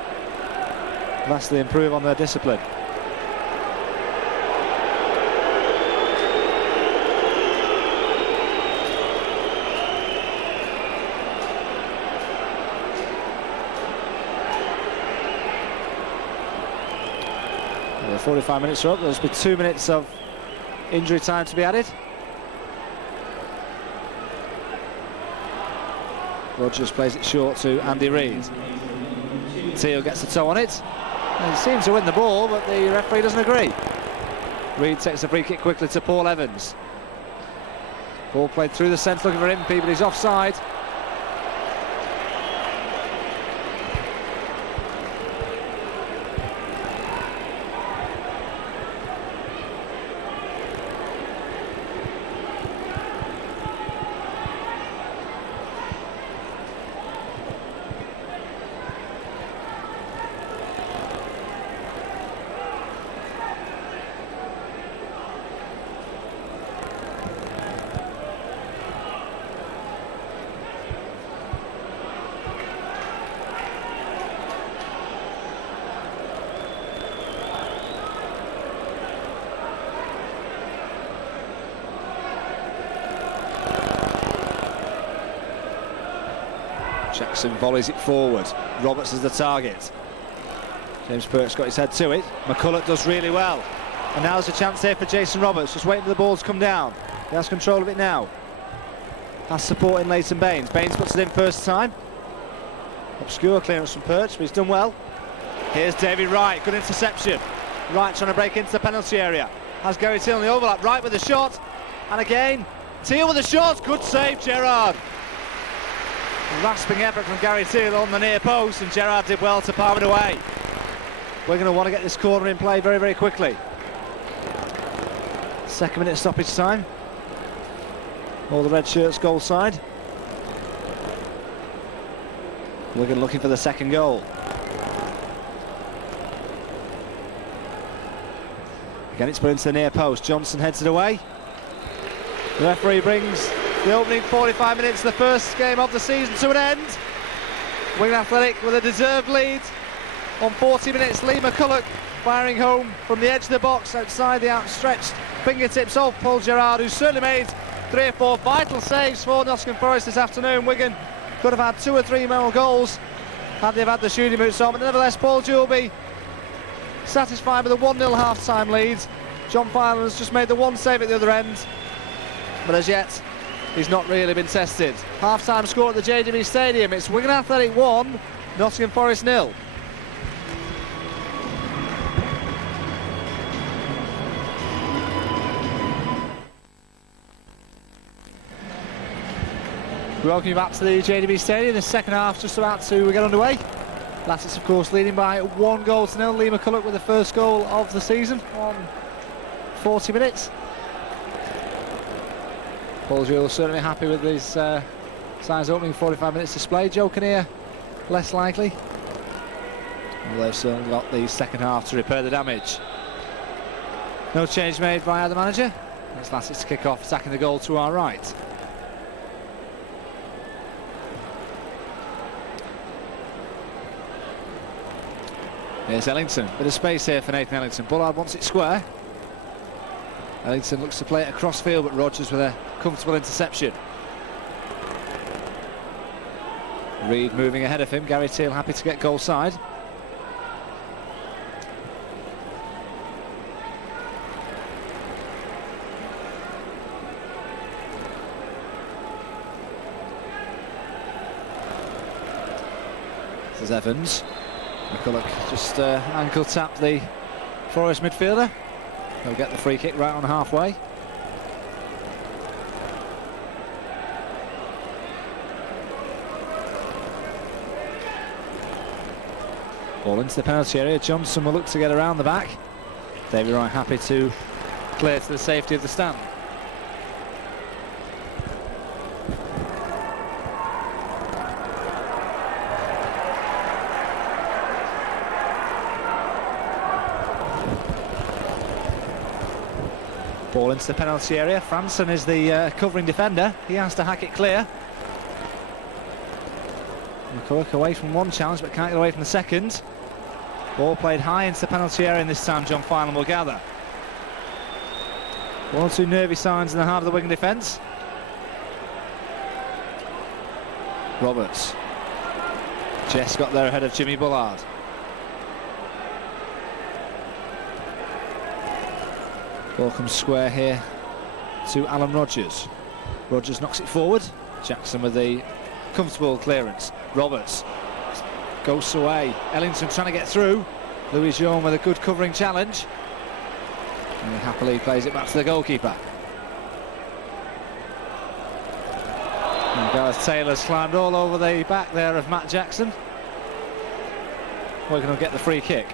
vastly improve on their discipline. The 45 minutes are up. There's been 2 minutes of injury time to be added. Rogers plays it short to Andy Reid. Teal gets the toe on it. And he seems to win the ball, but the referee doesn't agree. Reid takes the free kick quickly to Paul Evans. Ball played through the centre, looking for Impey, but he's offside. Jackson volleys it forward. Roberts is the target. James Perk's got his head to it. McCulloch does really well. And now there's a chance here for Jason Roberts. Just waiting for the ball to come down. He has control of it now. Has support in Leighton Baines. Baines puts it in first time. Obscure clearance from Perch, but he's done well. Here's David Wright. Good interception. Wright trying to break into the penalty area. Has Gary Teal in the overlap. Wright with the shot. And again, Teal with the shot. Good save, Gerrard. Rasping effort from Gary Teal on the near post, and Gerrard did well to palm it away. We're going to want to get this corner in play very, very quickly. Second minute stoppage time. All the red shirts goal side. Wigan looking for the second goal. Again, it's put into the near post. Johnson heads it away. The referee brings the opening 45 minutes of the first game of the season to an end. Wigan Athletic with a deserved lead on 40 minutes. Lee McCulloch firing home from the edge of the box outside the outstretched fingertips of Paul Gerrard, who certainly made 3 or 4 vital saves for Nottingham Forest this afternoon. Wigan could have had 2 or 3 more goals had they had the shooting boots on, but nevertheless Paul Jewell will be satisfied with a 1-0 half-time lead. John Filan's just made the one save at the other end, but as yet he's not really been tested. Half-time score at the JJB Stadium. It's Wigan Athletic 1, Nottingham Forest 0. Welcome you back to the JJB Stadium. The second half just about to get underway. Latics, of course, leading by 1-0. Lee McCulloch with the first goal of the season on 40 minutes. Paul Jewell certainly happy with his sides opening 45 minutes display. Joe Kinnear less likely. Well, they've certainly got the second half to repair the damage. No change made by either manager. It's Latics to kick off, attacking the goal to our right. Here's Ellington, bit of space here for Nathan Ellington. Bullard wants it square. Ellington looks to play it across field, but Rodgers with a comfortable interception. Reid moving ahead of him. Gary Teale happy to get goal side. This is Evans. McCulloch just ankle tapped the Forest midfielder. He'll get the free kick right on halfway. Ball into the penalty area. Johnson will look to get around the back. Davy Wright happy to clear to the safety of the stand. Ball into the penalty area. Franson is the covering defender. He has to hack it clear. McCulloch away from one challenge but can't get away from the second. Ball played high into the penalty area, and this time John Finan will gather. One or two nervy signs in the heart of the Wigan defence. Roberts. Jess got there ahead of Jimmy Bullard. Ball comes square here to Alan Rodgers. Rodgers knocks it forward. Jackson with the comfortable clearance. Roberts goes away. Ellington trying to get through. Louis Jean with a good covering challenge. And he happily plays it back to the goalkeeper. And Gareth Taylor's climbed all over the back there of Matt Jackson. We're going to get the free kick.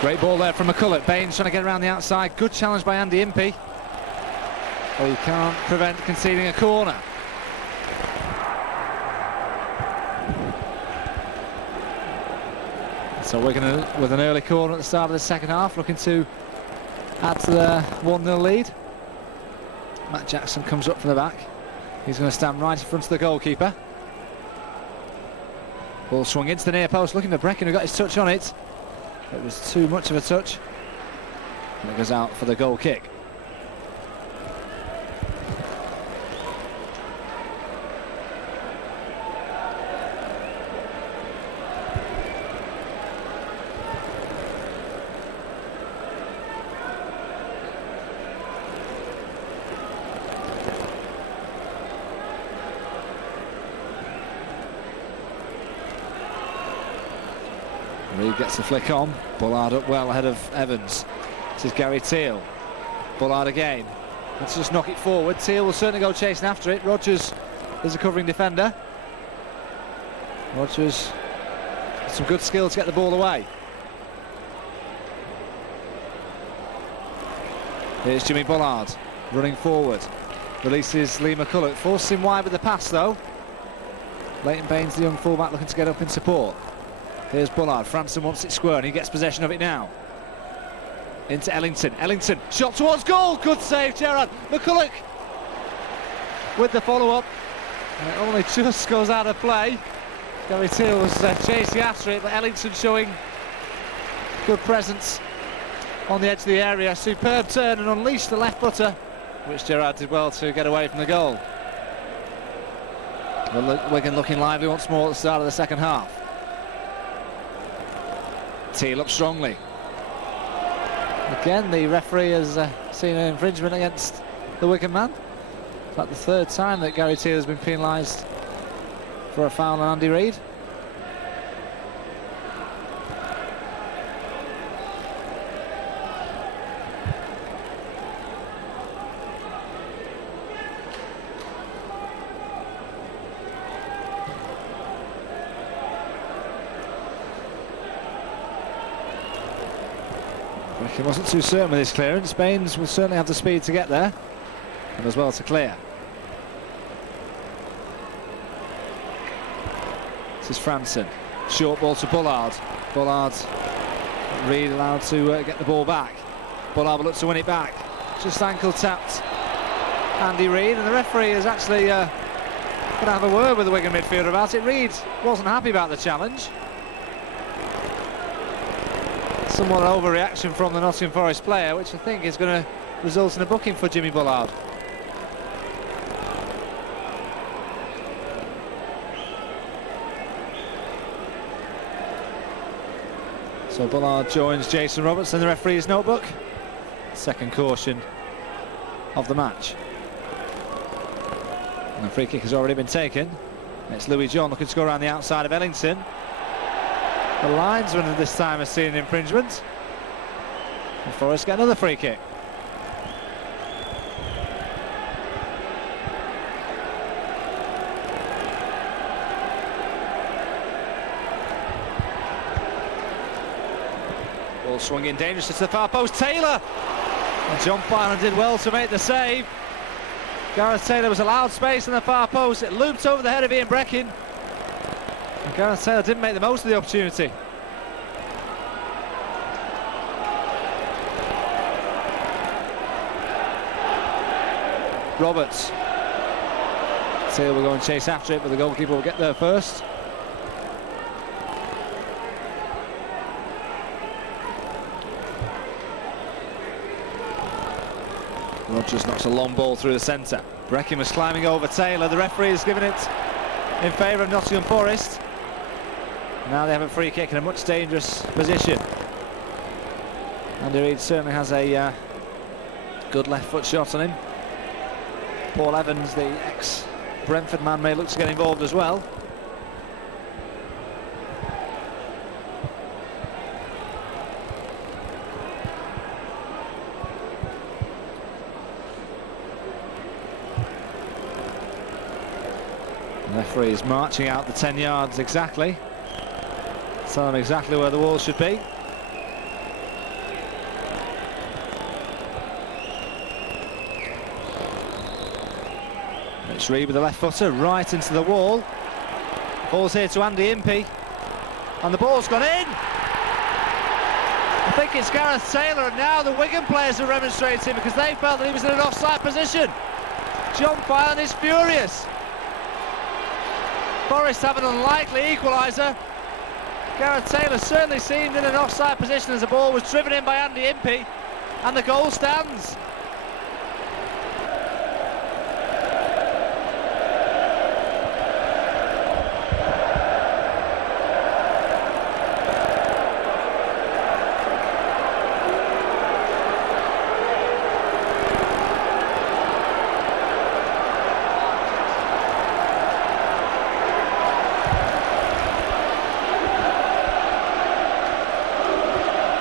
Great ball there from McCulloch. Baines trying to get around the outside. Good challenge by Andy Impey. Well, he can't prevent conceding a corner. So we're going to, with an early corner at the start of the second half, looking to add to the 1-0 lead. Matt Jackson comes up from the back. He's going to stand right in front of the goalkeeper. Ball swung into the near post, looking for Brecken, who got his touch on it. It was too much of a touch, and it goes out for the goal kick. Reid gets the flick on. Bullard up well ahead of Evans. This is Gary Teale. Bullard again. Let's just knock it forward. Teale will certainly go chasing after it. Rodgers is a covering defender. Rodgers with some good skill to get the ball away. Here's Jimmy Bullard running forward. Releases Lee McCulloch. Forces him wide with the pass though. Leighton Baines, the young fullback, looking to get up in support. Here's Bullard. Franson wants it square and he gets possession of it now. Into Ellington. Ellington, shot towards goal. Good save, Gerrard. McCulloch with the follow-up. And it only just goes out of play. Gary Teale was chasing after it, but Ellington showing good presence on the edge of the area. Superb turn and unleashed the left footer, which Gerrard did well to get away from the goal. Well, Wigan looking lively once more at the start of the second half. Teale up strongly. Again, the referee has seen an infringement against the Wigan man. In fact, the third time that Gary Taylor's been penalised for a foul on Andy Reid. He wasn't too certain with his clearance. Baines will certainly have the speed to get there, and as well to clear. This is Franson. Short ball to Bullard. Bullard, Reid allowed to get the ball back. Bullard will look to win it back. Just ankle tapped Andy Reid, and the referee is actually going to have a word with the Wigan midfielder about it. Reid wasn't happy about the challenge. Somewhat an overreaction from the Nottingham Forest player, which I think is going to result in a booking for Jimmy Bullard. So Bullard joins Jason Roberts in the referee's notebook. Second caution of the match. And the free kick has already been taken. It's Louis John looking to go around the outside of Ellington. The linesman at this time has seen an infringement. And Forest get another free kick. Ball swung in dangerously to the far post. Taylor! And John Finan did well to make the save. Gareth Taylor was allowed space in the far post. It looped over the head of Ian Breckin. And Gareth Taylor didn't make the most of the opportunity. Roberts. Taylor will go and chase after it, but the goalkeeper will get there first. Rodgers knocks a long ball through the centre. Breckin was climbing over Taylor. The referee has given it in favour of Nottingham Forest. Now they have a free kick in a much dangerous position. Andy Reid certainly has a good left foot shot on him. Paul Evans, the ex-Brentford man, may look to get involved as well. The referee is marching out the 10 yards exactly. Telling them exactly where the wall should be. It's Reid with the left footer right into the wall. Ball's here to Andy Impey, and the ball's gone in. I think it's Gareth Taylor, and now the Wigan players are remonstrating because they felt that he was in an offside position. John Finan is furious. Forest have an unlikely equaliser. Gareth Taylor certainly seemed in an offside position as the ball was driven in by Andy Impey, and the goal stands.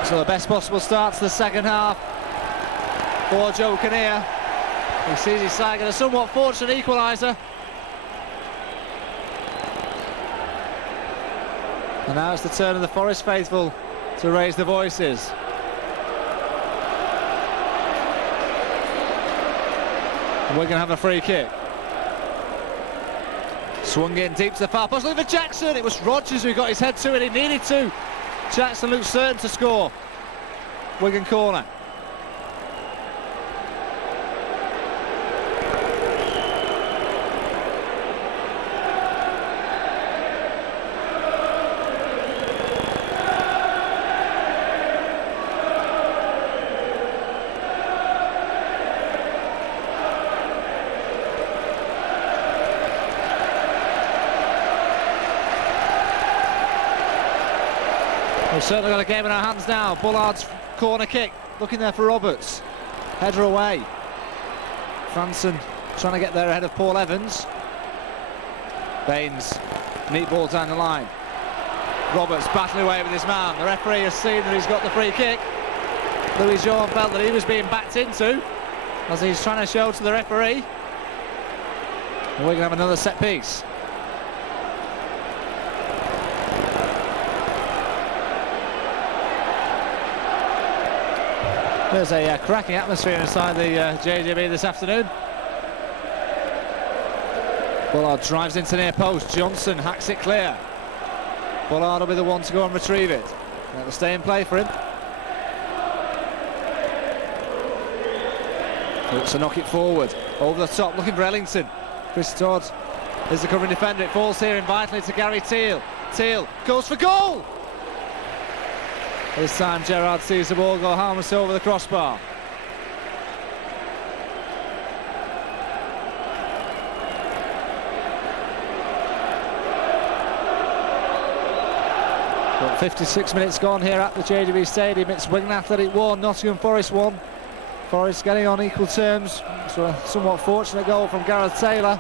So the best possible start to the second half for Joe Kinnear. He sees his side get a somewhat fortunate equaliser. And now it's the turn of the Forest faithful to raise the voices. And we're going to have a free kick. Swung in deep to the far post, looking for Jackson. It was Rodgers who got his head to it, he needed to. Jackson looks certain to score. Wigan corner. We've certainly got a game in our hands now. Bullard's corner kick looking there for Roberts. Header away. Franson trying to get there ahead of Paul Evans. Baines, neat ball down the line. Roberts battling away with his man. The referee has seen that he's got the free kick. Louis Jean felt that he was being backed into as he's trying to show to the referee. We're going to have another set piece. There's a cracking atmosphere inside the JJB this afternoon. Bullard drives into near post. Johnson hacks it clear. Bullard will be the one to go and retrieve it. That'll stay in play for him. Looks to knock it forward. Over the top, looking for Ellington. Chris Todd is the covering defender. It falls here invitingly to Gary Teal. Teal goes for goal! This time Gerrard sees the ball go harmless over the crossbar. Got 56 minutes gone here at the JJB Stadium. It's Wigan Athletic 1, Nottingham Forest 1. Forest getting on equal terms. So a somewhat fortunate goal from Gareth Taylor.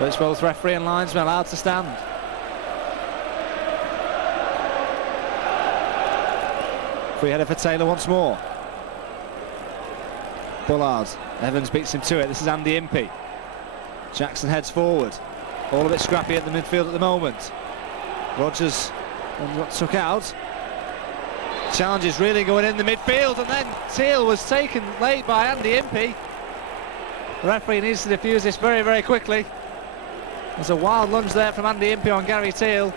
Which both referee and linesmen allowed to stand. Free header for Taylor once more. Bullard. Evans beats him to it. This is Andy Impey. Jackson heads forward. All a bit scrappy at the midfield at the moment. Rogers got took out. Challenge is really going in the midfield, and then Teal was taken late by Andy Impey. The referee needs to defuse this very, very quickly. There's a wild lunge there from Andy Impey on Gary Teal.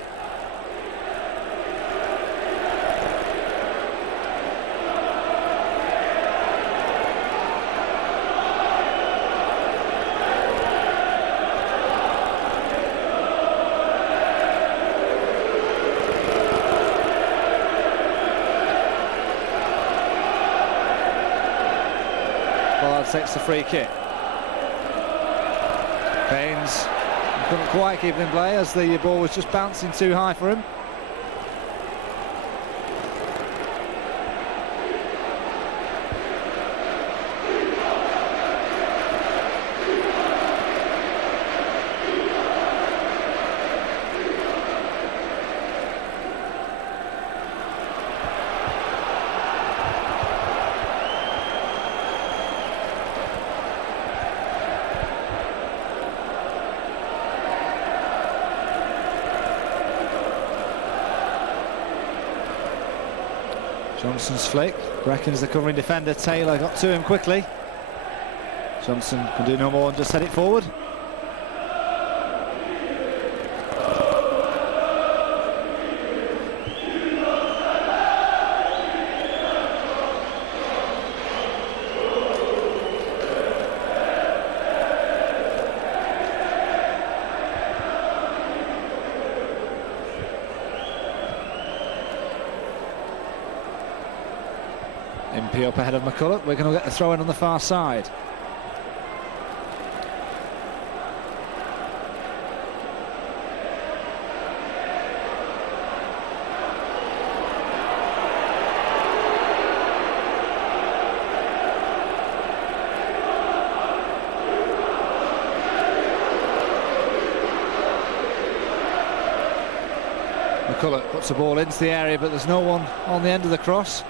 Bullard takes the free kick. Baines couldn't quite keep it in play as the ball was just bouncing too high for him. Johnson's flick, reckons the covering defender Taylor got to him quickly. Johnson can do no more and just head it forward. Impey up ahead of McCulloch. We're going to get the throw in on the far side. McCulloch puts the ball into the area, but there's no one on the end of the cross.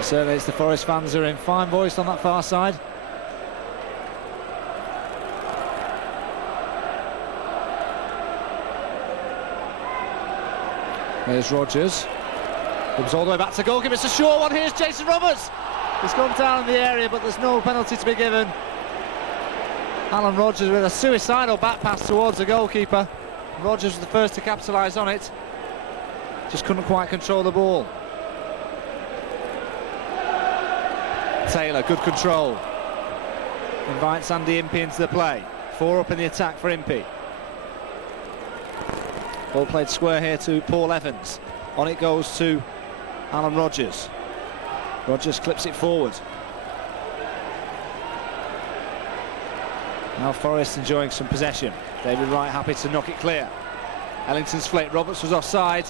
Certainly it's the Forest fans who are in fine voice on that far side. There's Rogers. Comes all the way back to goalkeeper. It's a short one. Here's Jason Roberts. He's gone down in the area, but there's no penalty to be given. Alan Rogers with a suicidal back pass towards the goalkeeper. Rogers was the first to capitalise on it. Just couldn't quite control the ball. Taylor, good control. Invites Andy Impey into the play. 4 up in the attack for Impey. Ball played square here to Paul Evans. On it goes to Alan Rogers. Rogers clips it forward. Now Forest enjoying some possession. David Wright happy to knock it clear. Ellington's flick, Roberts was offside.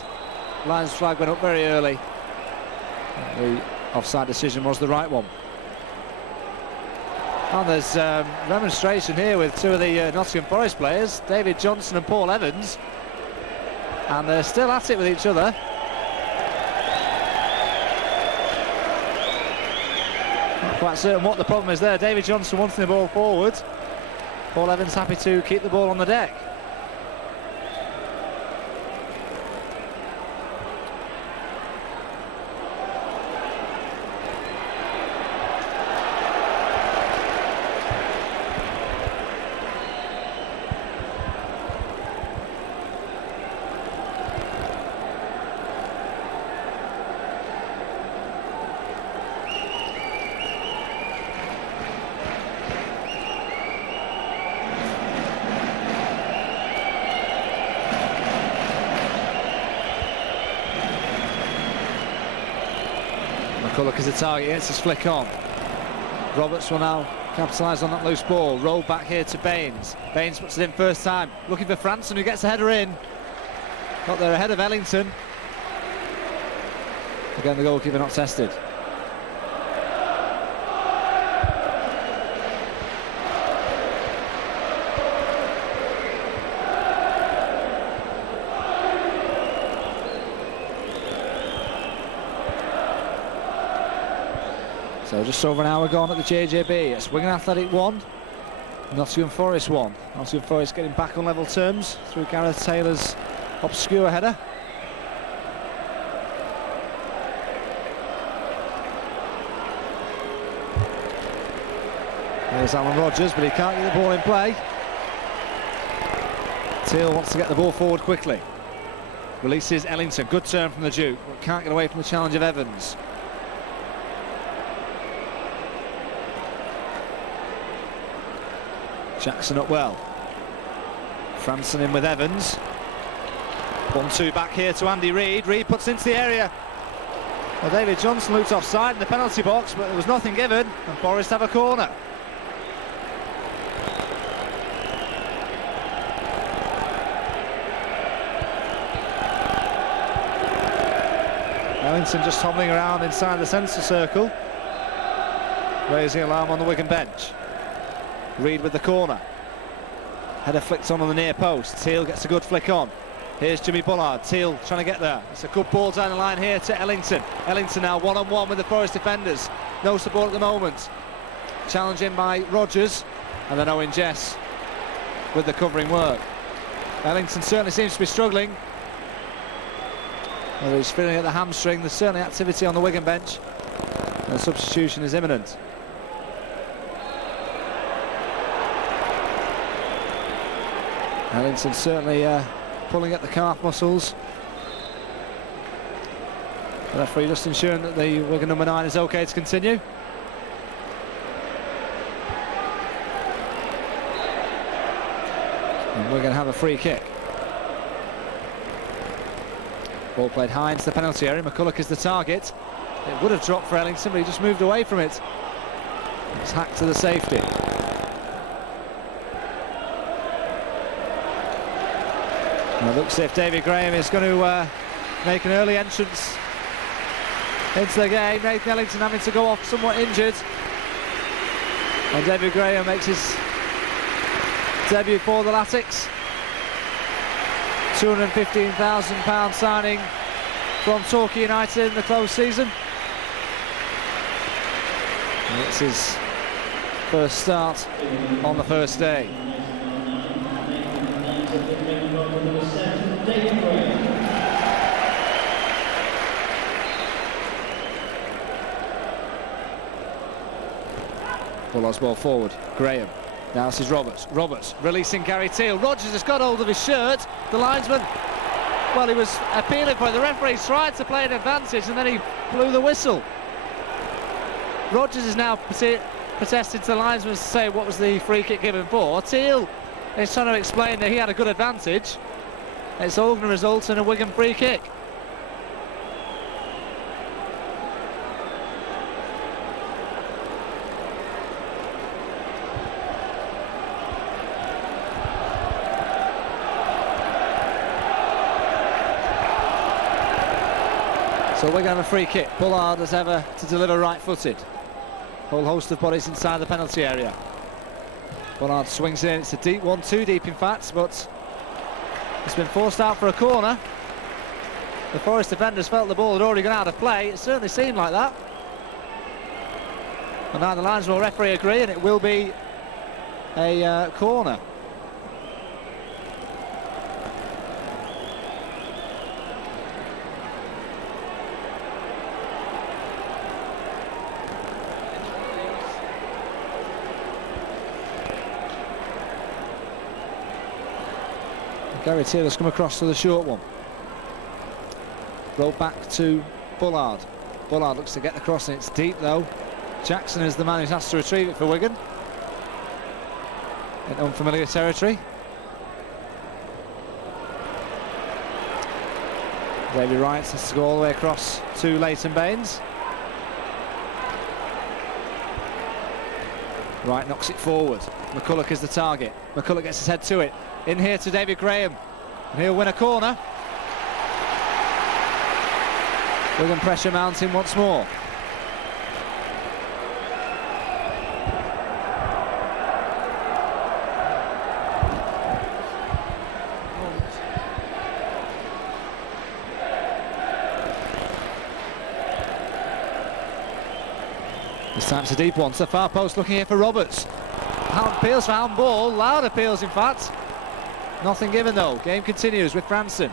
Lions flag went up very early. The offside decision was the right one. And there's remonstration here with two of the Nottingham Forest players, David Johnson and Paul Evans, and they're still at it with each other. Not quite certain what the problem is there. David Johnson wanting the ball forward. Paul Evans happy to keep the ball on the deck. McCulloch is a target, gets his flick on. Roberts will now capitalise on that loose ball. Roll back here to Baines. Baines puts it in first time, looking for Franson, who gets a header in. Got there ahead of Ellington. Again, the goalkeeper not tested. So just over an hour gone at the JJB. It's Wigan Athletic 1, Nottingham Forest 1. Nottingham Forest getting back on level terms through Gareth Taylor's obscure header. There's Alan Rodgers, but he can't get the ball in play. Teal wants to get the ball forward quickly. Releases Ellington, good turn from the Duke, but can't get away from the challenge of Evans. Jackson up well. Franson in with Evans. 1-2 back here to Andy Reid. Reid puts into the area. Well, David Johnson looked offside in the penalty box, but there was nothing given, and Forest have a corner. Ellington just hobbling around inside the centre circle, raising alarm on the Wigan bench. Reid with the corner. Header flicked on the near post. Teal gets a good flick on. Here's Jimmy Bullard. Teal trying to get there. It's a good ball down the line here to Ellington. Ellington now one-on-one with the Forest defenders. No support at the moment. Challenging by Rodgers. And then Owen Jess with the covering work. Ellington certainly seems to be struggling. Well, he's feeling at the hamstring. There's certainly activity on the Wigan bench. And the substitution is imminent. Ellington certainly pulling at the calf muscles. The referee just ensuring that the Wigan number 9 is okay to continue. And we're going to have a free kick. Ball played high into the penalty area. McCulloch is the target. It would have dropped for Ellington, but he just moved away from it. It's hacked to the safety. And it looks as if David Graham is going to make an early entrance into the game. Nathan Ellington having to go off somewhat injured. And David Graham makes his debut for the Latics. £215,000 signing from Torquay United in the close season. And it's his first start on the first day. Bullard's ball forward. Graham. Now this is Roberts. Roberts releasing Gary Teal. Rodgers has got hold of his shirt. The linesman, well, he was appealing for it. The referee tried to play an advantage and then he blew the whistle. Rodgers is now protesting to the linesman to say what was the free kick given for. Teal is trying to explain that he had a good advantage. It's all going to result in a Wigan free kick. So we're going to have a free kick. Bullard as ever to deliver right-footed. Whole host of bodies inside the penalty area. Bullard swings in. It's a deep one, too deep in fact, but it's been forced out for a corner. The Forest defenders felt the ball had already gone out of play. It certainly seemed like that. And now the linesman referee agree, and it will be a corner. Gary Taylor's come across to the short one. Roll back to Bullard. Bullard looks to get the cross, and it's deep though. Jackson is the man who has to retrieve it for Wigan. In unfamiliar territory. David Wright has to go all the way across to Leighton Baines. Wright knocks it forward. McCulloch is the target. McCulloch gets his head to it. In here to David Graham. And he'll win a corner. Wigan pressure mounting once more. This time it's a deep one to the far post, looking here for Roberts. Appeals for handball, loud appeals in fact. Nothing given though, game continues with Franson.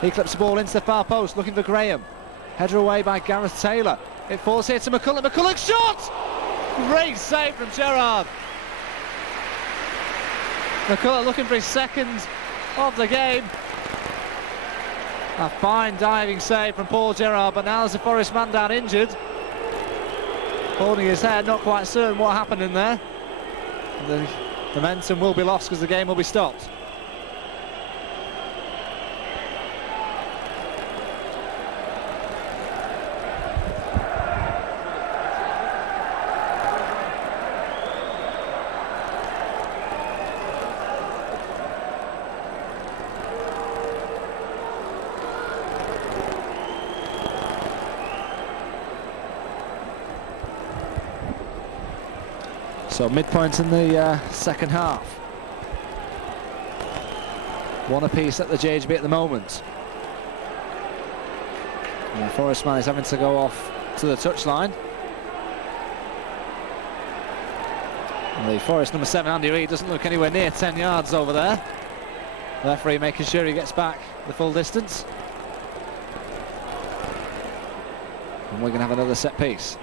He clips the ball into the far post, looking for Graham. Header away by Gareth Taylor. It falls here to McCulloch. McCulloch's shot! Great save from Gerrard. McCulloch looking for his second of the game. A fine diving save from Paul Gerrard, but now there's a Forest man down injured. Holding his head, not quite certain what happened in there. The momentum will be lost because the game will be stopped. So midpoint in the second half. One apiece at the JJB at the moment. And the Forest man is having to go off to the touchline. And the Forest number 7, Andy Reid, doesn't look anywhere near 10 yards over there. The referee making sure he gets back the full distance. And we're going to have another set piece.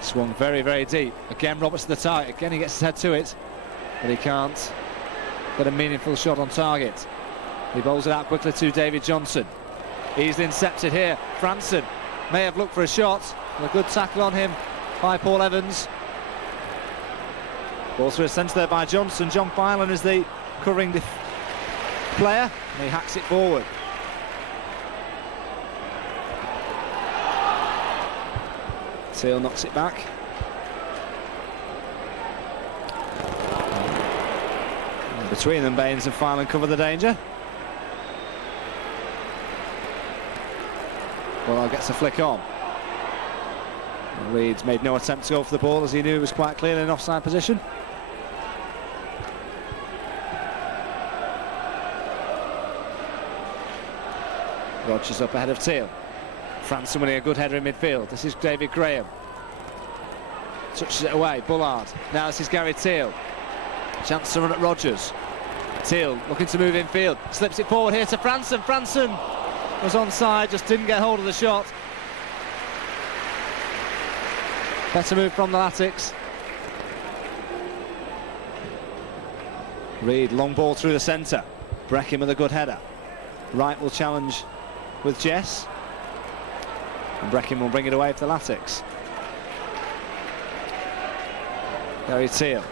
Swung very, very deep. Again, Roberts to the target. Again, he gets his head to it, but he can't get a meaningful shot on target. He bowls it out quickly to David Johnson. Easily intercepted here. Franson may have looked for a shot. And a good tackle on him by Paul Evans. Ball through the centre there by Johnson. John Filan is the covering player, and he hacks it forward. Teal knocks it back. And between them, Baines and Filan cover the danger. Well, gets a flick on. And Leeds made no attempt to go for the ball as he knew it was quite clearly in an offside position. Rodgers up ahead of Teal. Franson winning a good header in midfield. This is David Graham. Touches it away, Bullard. Now this is Gary Teal. Chance to run at Rodgers. Teal looking to move infield. Slips it forward here to Franson. Franson was onside, just didn't get hold of the shot. Better move from the Latics. Reid, long ball through the centre. Breckin with a good header. Wright will challenge with Jess. And Breckin will bring it away for the Latics. Gary Teal.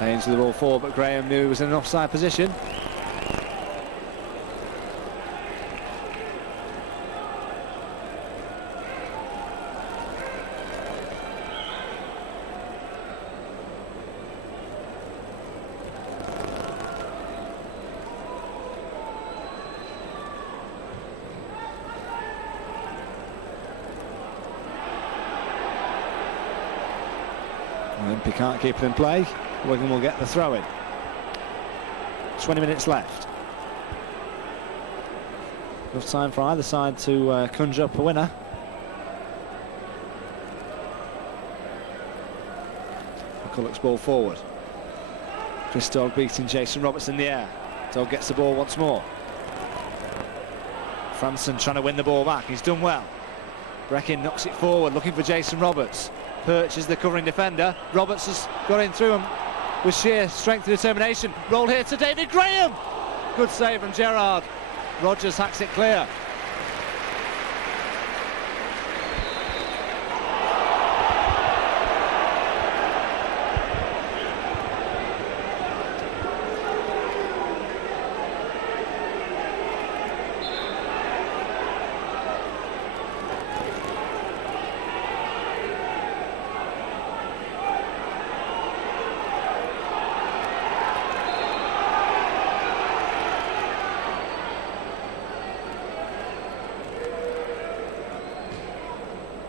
Baines with the ball forward, but Graham knew he was in an offside position. Limpy can't keep it in play. Wigan will get the throw in. 20 minutes left. Enough time for either side to conjure up a winner. McCulloch's ball forward. Chris Dogg beating Jason Roberts in the air. Dogg gets the ball once more. Franson trying to win the ball back. He's done well. Breckin knocks it forward, looking for Jason Roberts. Perch is the covering defender. Roberts has got in through him with sheer strength and determination. Roll here to David Graham. Good save from Gerrard. Rodgers hacks it clear.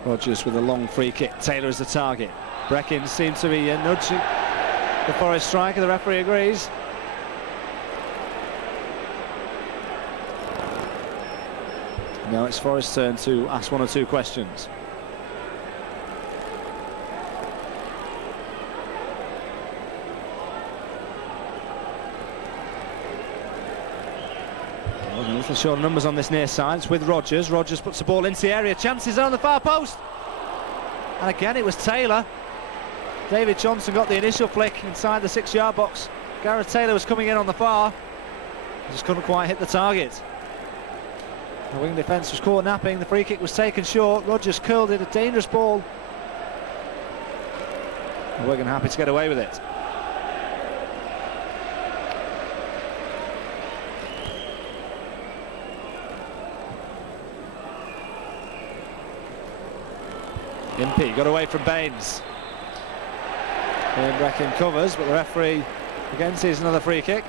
Rodgers with a long free kick. Taylor is the target. Breckin seems to be nudging the Forest striker. The referee agrees. Now it's Forest's turn to ask one or two questions. A little short numbers on this near side. It's with Rodgers. Rodgers puts the ball into the area. Chances are on the far post. And again, it was Taylor. David Johnson got the initial flick inside the 6-yard box. Gareth Taylor was coming in on the far. He just couldn't quite hit the target. The wing defence was caught napping. The free kick was taken short. Rodgers curled it. A dangerous ball. Wigan happy to get away with it. Impey got away from Baines. And Breckin covers, but the referee again sees another free kick.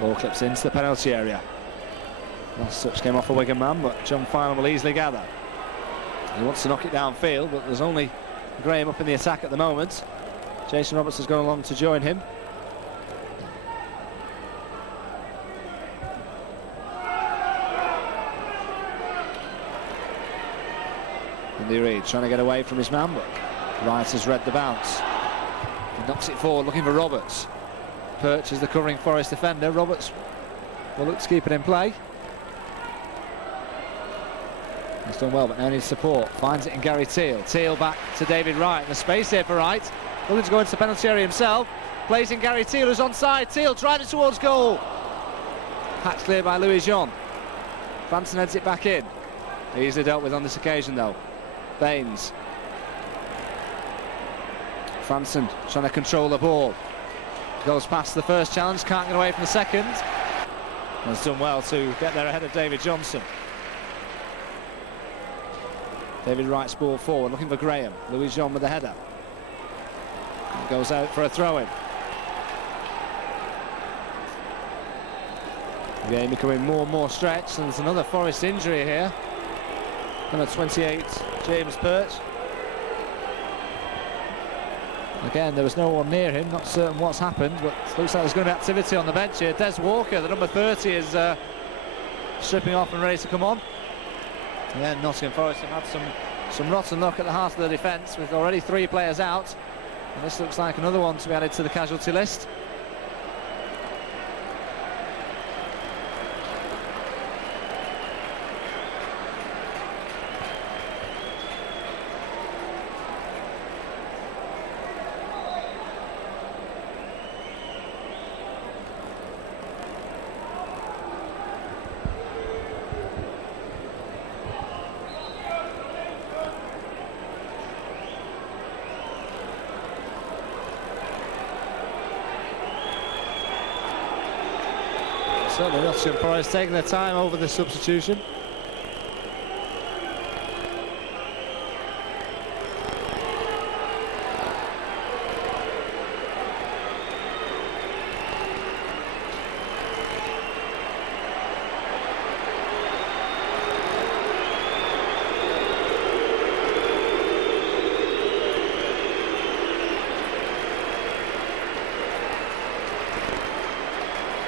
Ball clips into the penalty area. Last touch came off a Wigan man, but John Finan will easily gather. He wants to knock it downfield, but there's only Graham up in the attack at the moment. Jason Roberts has gone along to join him. Andy Reid trying to get away from his man, but Wright has read the bounce. He knocks it forward, looking for Roberts. Perch is the covering Forest defender. Roberts will look to keep it in play. He's done well, but now needs support. Finds it in Gary Teal. Teal back to David Wright. And the space here for Wright. Looking to go into the penalty area himself. Plays in Gary Teal, who's onside. Teal driving towards goal. Patch clear by Louis Jean. Franson heads it back in. Easily dealt with on this occasion, though. Baines. Franson trying to control the ball. Goes past the first challenge, can't get away from the second. Has done well to get there ahead of David Johnson. David Wright's ball forward, looking for Graham. Louis Jean with the header. And goes out for a throw-in. The game becoming more and more stretched, and there's another Forest injury here. Number 28, James Perch. Again, there was no one near him, not certain what's happened, but looks like there's going to be activity on the bench here. Des Walker, the number 30, is stripping off and ready to come on. And then Nottingham Forest have had some rotten luck at the heart of the defence, with already 3 players out. And this looks like another one to be added to the casualty list. Certainly Nottingham Forest taking their time over the substitution.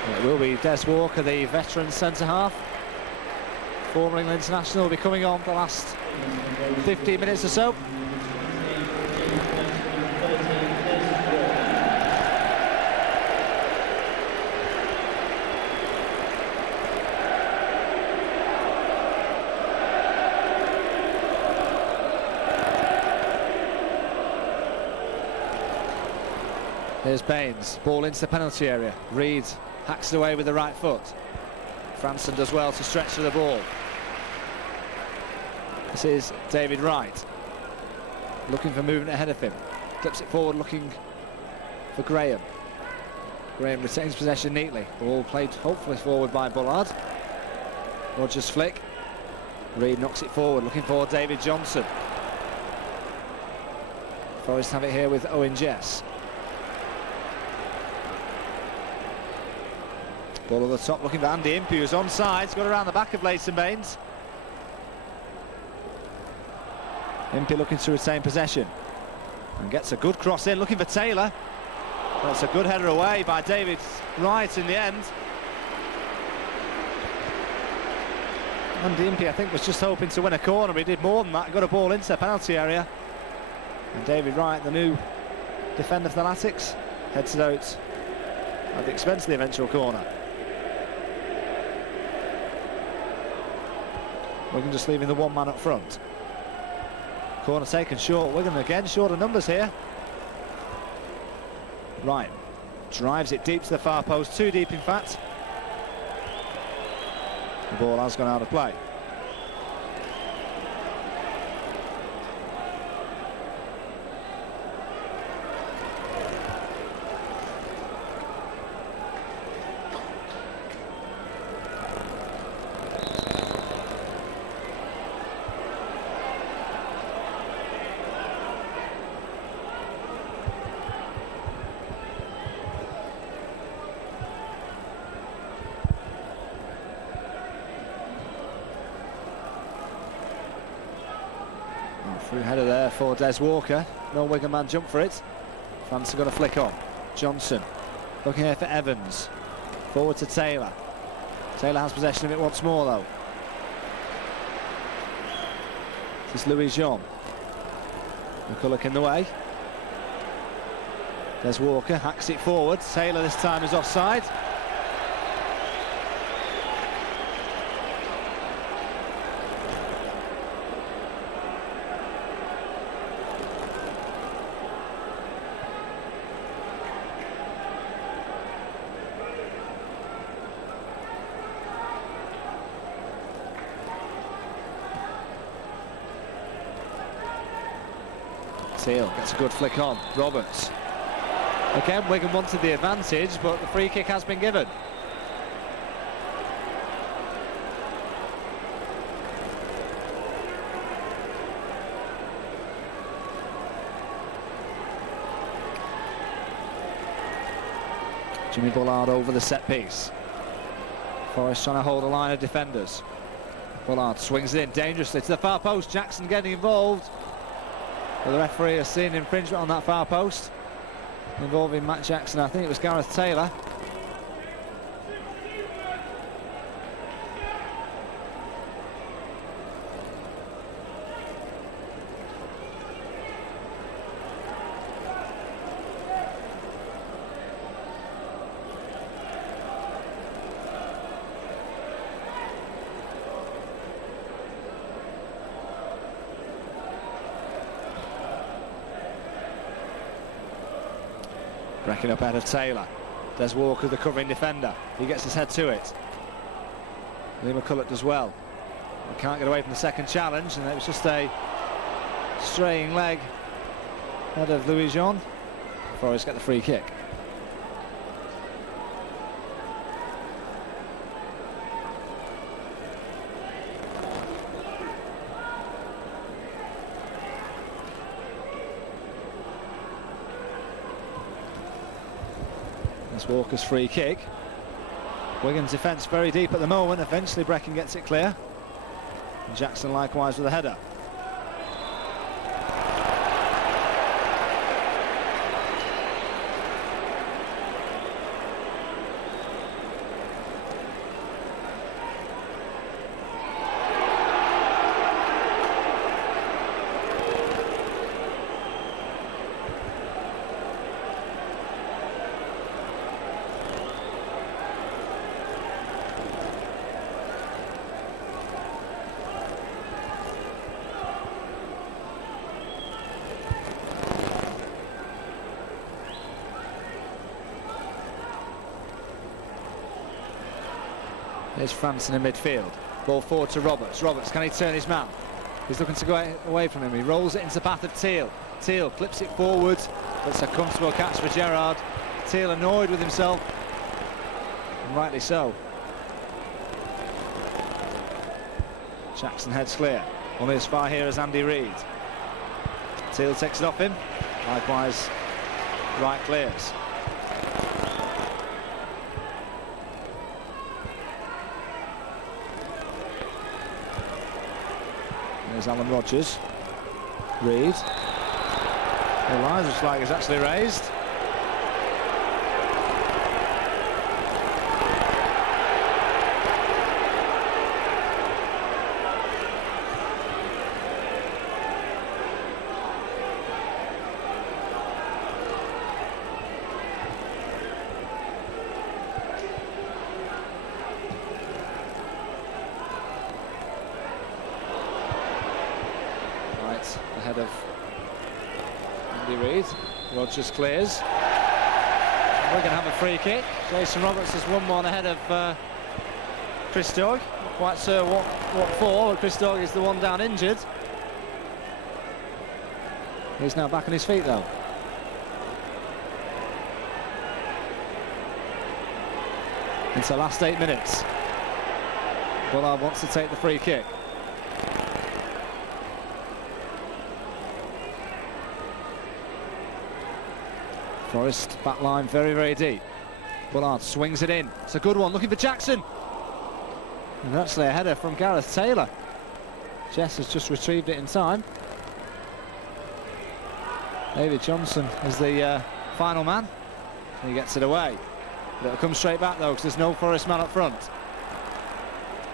It will be Des Walker, the veteran centre-half. Former England international, will be coming on for the last 15 minutes or so. Here's Baines, ball into the penalty area. Reed hacks it away with the right foot. Franson does well to stretch to the ball. This is David Wright, looking for movement ahead of him. Clips it forward, looking for Graham. Graham retains possession neatly. Ball played hopefully forward by Bullard. Rogers flick. Reed knocks it forward, looking for David Johnson. Forest have it here with Owen Jess. Ball at the top, looking for Andy Impey, who's onside. Got around the back of Leighton Baines. Impey looking to retain possession and gets a good cross in, looking for Taylor. That's a good header away by David Wright in the end. Andy Impey, I think, was just hoping to win a corner, but he did more than that. Got a ball into the penalty area. And David Wright, the new defender for the Latics, heads it out at the expense of the eventual corner. Wigan just leaving the one man up front. Corner taken short. Wigan again short of numbers here. Wright drives it deep to the far post, too deep in fact. The ball has gone out of play. Through header there for Des Walker. No Wigan man jump for it. Fans are going to flick on. Johnson looking here for Evans. Forward to Taylor. Taylor has possession of it once more though. This is Louis Jean. McCulloch in the way. Des Walker hacks it forward. Taylor this time is offside. Teal gets a good flick on. Roberts. Again, Wigan wanted the advantage, but the free kick has been given. Jimmy Bullard over the set piece. Forest trying to hold a line of defenders. Bullard swings it in dangerously to the far post. Jackson getting involved. But the referee has seen infringement on that far post involving Matt Jackson. I think it was Gareth Taylor. Breaking up ahead of Taylor. Des Walker, the covering defender. He gets his head to it. Lee McCulloch does well. He can't get away from the second challenge, and it was just a straying leg ahead of Louis Jean. Forest get the free kick. That's Walker's free kick. Wigan's defence very deep at the moment. Eventually Brecon gets it clear. And Jackson likewise with a header. Here's Franson in midfield. Ball forward to Roberts. Roberts, can he turn his man? He's looking to go away from him. He rolls it into the path of Teal. Teal clips it forward. That's a comfortable catch for Gerrard. Teal annoyed with himself. And rightly so. Jackson heads clear. Only as far here as Andy Reid. Teal takes it off him. Likewise, Wright clears. There's Alan Rodgers. Reid. The line flag is actually raised. Ahead of Andy Reid. Rodgers clears. We're going to have a free kick. Jason Roberts has won one ahead of Chris Doig. Not quite sure what for, but Chris Doig is the one down injured. He's now back on his feet though. Into the last 8 minutes. Bullard wants to take the free kick. Forest back line very, very deep. Bullard swings it in. It's a good one, looking for Jackson. And actually a header from Gareth Taylor. Jess has just retrieved it in time. David Johnson is the final man. He gets it away. But it'll come straight back though, because there's no Forest man up front.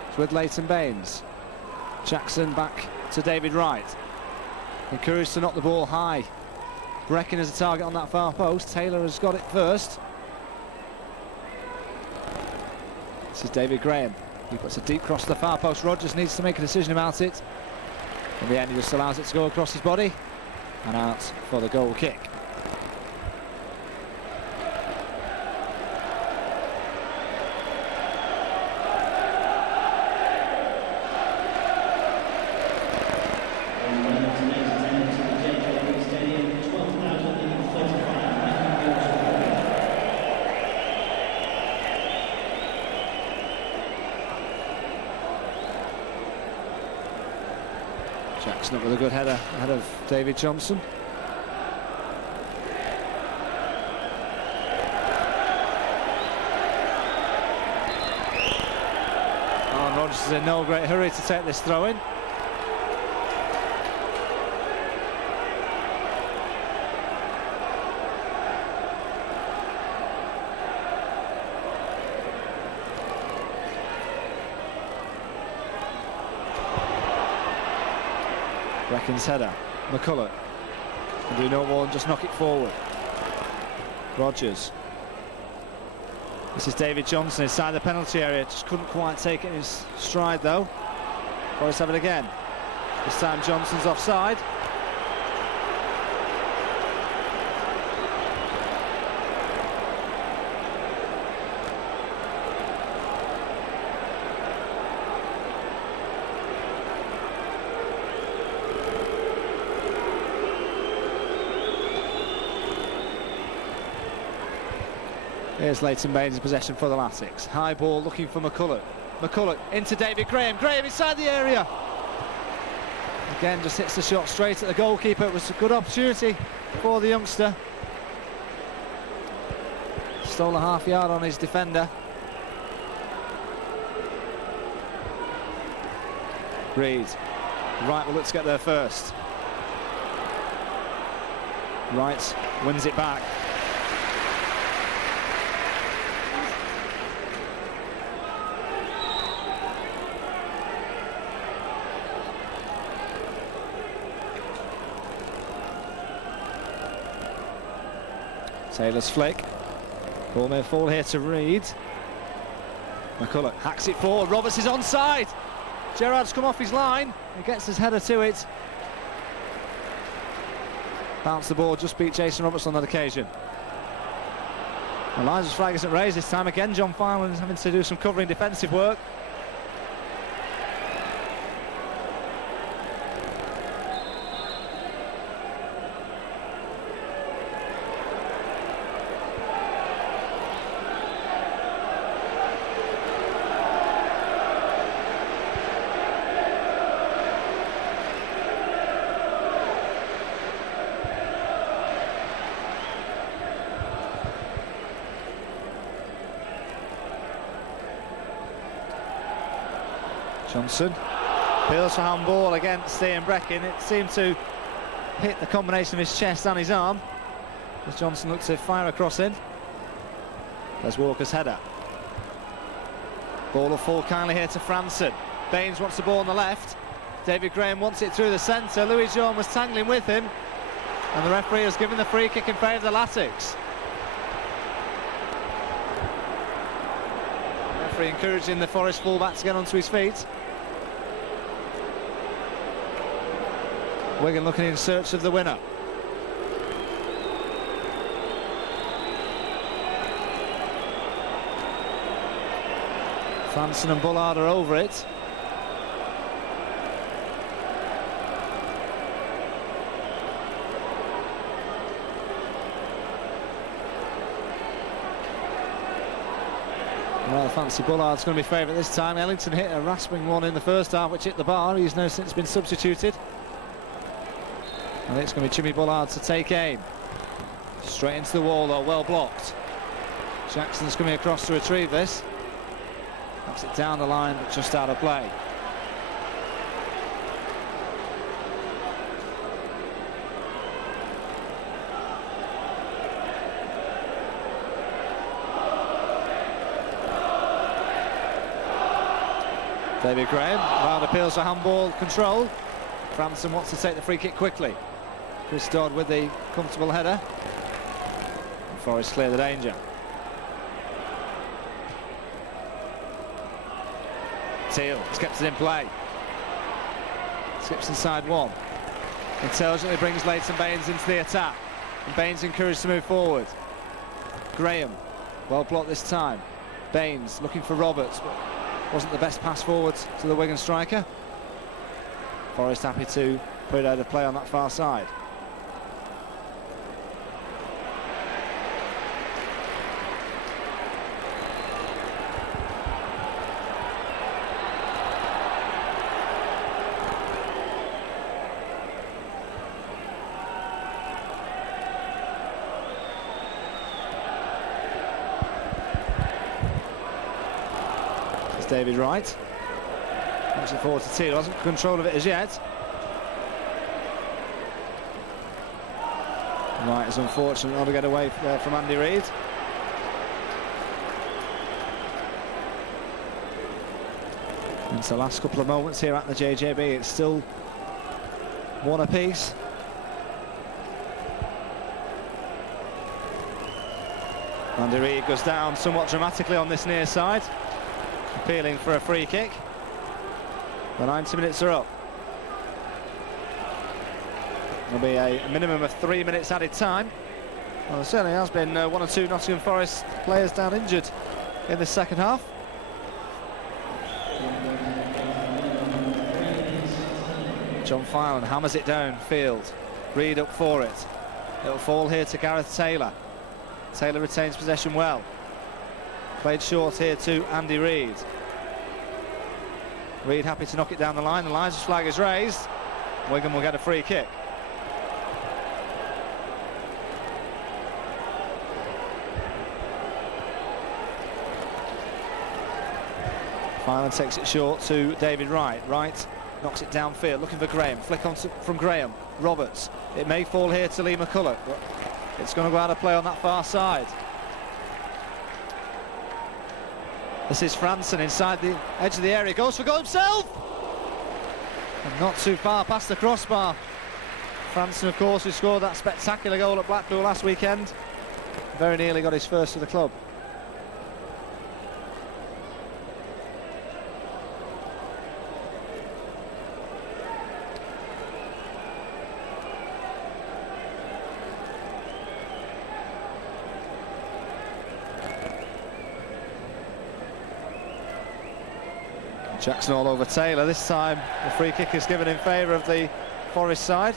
It's with Leighton Baines. Jackson back to David Wright. Encouraged to knock the ball high. Brecken is a target on that far post. Taylor has got it first. This is David Graham. He puts a deep cross to the far post. Rodgers needs to make a decision about it. In the end, he just allows it to go across his body and out for the goal kick. Jackson up with a good header ahead of David Johnson. Oh, Rodgers is in no great hurry to take this throw in. Brecken's header. McCulloch can do no more than just knock it forward. Rodgers. This is David Johnson inside the penalty area. Just couldn't quite take it in his stride though. Forest have it again. This time Johnson's offside. Here's Leighton Baines in possession for the Latics. High ball looking for McCulloch. McCulloch into David Graham. Graham inside the area. Again, just hits the shot straight at the goalkeeper. It was a good opportunity for the youngster. Stole a half yard on his defender. Reid. Wright will look to get there first. Wright wins it back. Taylor's flick. Ball may fall here to Reid. McCulloch hacks it forward. Roberts is onside. Gerrard's come off his line. He gets his header to it. Bounce the ball, just beat Jason Roberts on that occasion. Elijah's flag isn't raised this time. Again, John Fineland's having to do some covering defensive work. Johnson peels for handball against Ian Breckin. It seemed to hit the combination of his chest and his arm as Johnson looked to fire across in. There's Walker's header. Ball will fall kindly here to Franson. Baines wants the ball on the left. David Graham wants it through the centre. Louis John was tangling with him, and the referee has given the free kick in favour of the Latics. The referee encouraging the Forest fullback to get onto his feet. Wigan looking in search of the winner. Franson and Bullard are over it. Well, fancy Bullard's going to be favourite this time. Ellington hit a rasping one in the first half which hit the bar. He's now since been substituted. And it's going to be Jimmy Bullard to take aim. Straight into the wall though, well blocked. Jackson's coming across to retrieve this. Knocks it down the line but just out of play. David Graham, Wild appeals for handball control. Franson wants to take the free kick quickly. Chris Dodd with the comfortable header. And Forest clear the danger. Teal has kept it in play. Skips inside one. Intelligently brings Leighton Baines into the attack. And Baines encouraged to move forward. Graham, well blocked this time. Baines looking for Roberts, but wasn't the best pass forward to the Wigan striker. Forest happy to put it out of play on that far side. It's David Wright. Pushing forward to Teal, hasn't control of it as yet. Wright is unfortunate not to get away from Andy Reid. It's the last couple of moments here at the JJB. It's still one apiece. Andy Reid goes down somewhat dramatically on this near side, appealing for a free kick. The 90 minutes are up. There'll be a minimum of 3 minutes added time. Well, there certainly has been one or two Nottingham Forest players down injured in the second half. John Fineland hammers it downfield. Reid up for it. It'll fall here to Gareth Taylor. Taylor retains possession well. Played short here to Andy Reid. Reid happy to knock it down the line. The Lions' flag is raised. Wigan will get a free kick. Fineland takes it short to David Wright. Wright knocks it downfield, looking for Graham. Flick on from Graham. Roberts. It may fall here to Lee McCulloch, but it's going to go out of play on that far side. This is Franson inside the edge of the area. Goes for goal himself! And not too far past the crossbar. Franson, of course, who scored that spectacular goal at Blackpool last weekend. Very nearly got his first for the club. Jackson all over Taylor. This time the free kick is given in favour of the Forest side.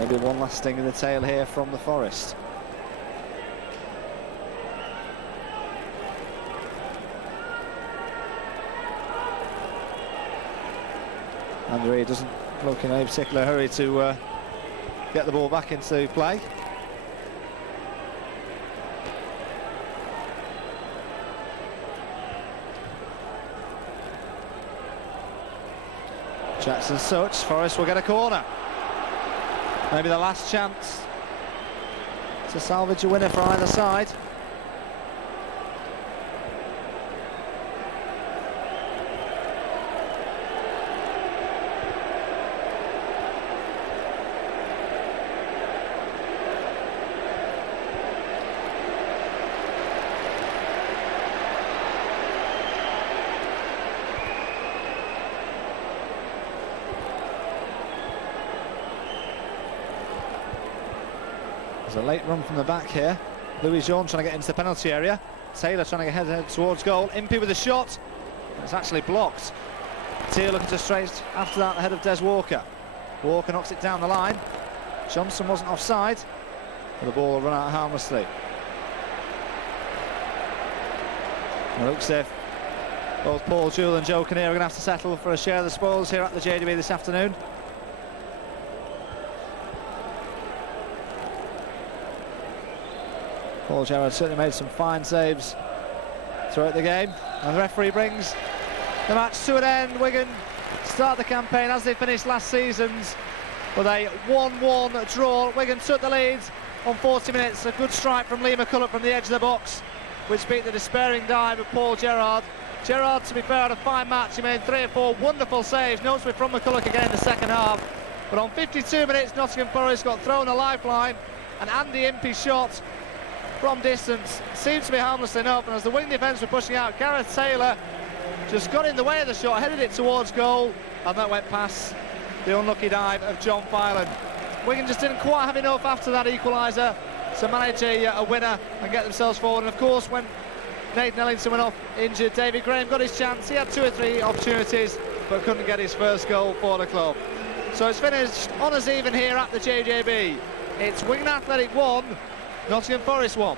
Maybe one last sting in the tail here from the Forest. Andre doesn't look in any particular hurry to get the ball back into play. Jackson such, Forest will get a corner. Maybe the last chance to salvage a winner for either side. There's a late run from the back here. Louis Jean trying to get into the penalty area. Taylor trying to head towards goal. Impey with a shot. It's actually blocked. Tier looking to straight after that ahead of Des Walker. Walker knocks it down the line. Johnson wasn't offside. And the ball will run out harmlessly. It looks as if both Paul Jewell and Joe Kinnear are going to have to settle for a share of the spoils here at the JJB this afternoon. Paul Gerrard certainly made some fine saves throughout the game, and the referee brings the match to an end. Wigan start the campaign as they finished last season's with a 1-1 draw. Wigan took the lead on 40 minutes. A good strike from Lee McCulloch from the edge of the box, which beat the despairing dive of Paul Gerrard. Gerrard, to be fair, had a fine match. He made 3 or 4 wonderful saves, notably from McCulloch again in the second half. But on 52 minutes, Nottingham Forest got thrown a lifeline, and Andy Impey's shot from distance seems to be harmless enough, and as the wing defence were pushing out, Gareth Taylor just got in the way of the shot, headed it towards goal, and that went past the unlucky dive of John Filan. Wigan just didn't quite have enough after that equaliser to manage a winner and get themselves forward. And of course, when Nathan Ellington went off injured, David Graham got his chance. He had 2 or 3 opportunities but couldn't get his first goal for the club. So it's finished honours even here at the JJB. It's Wigan Athletic 1, Nottingham Forest 1.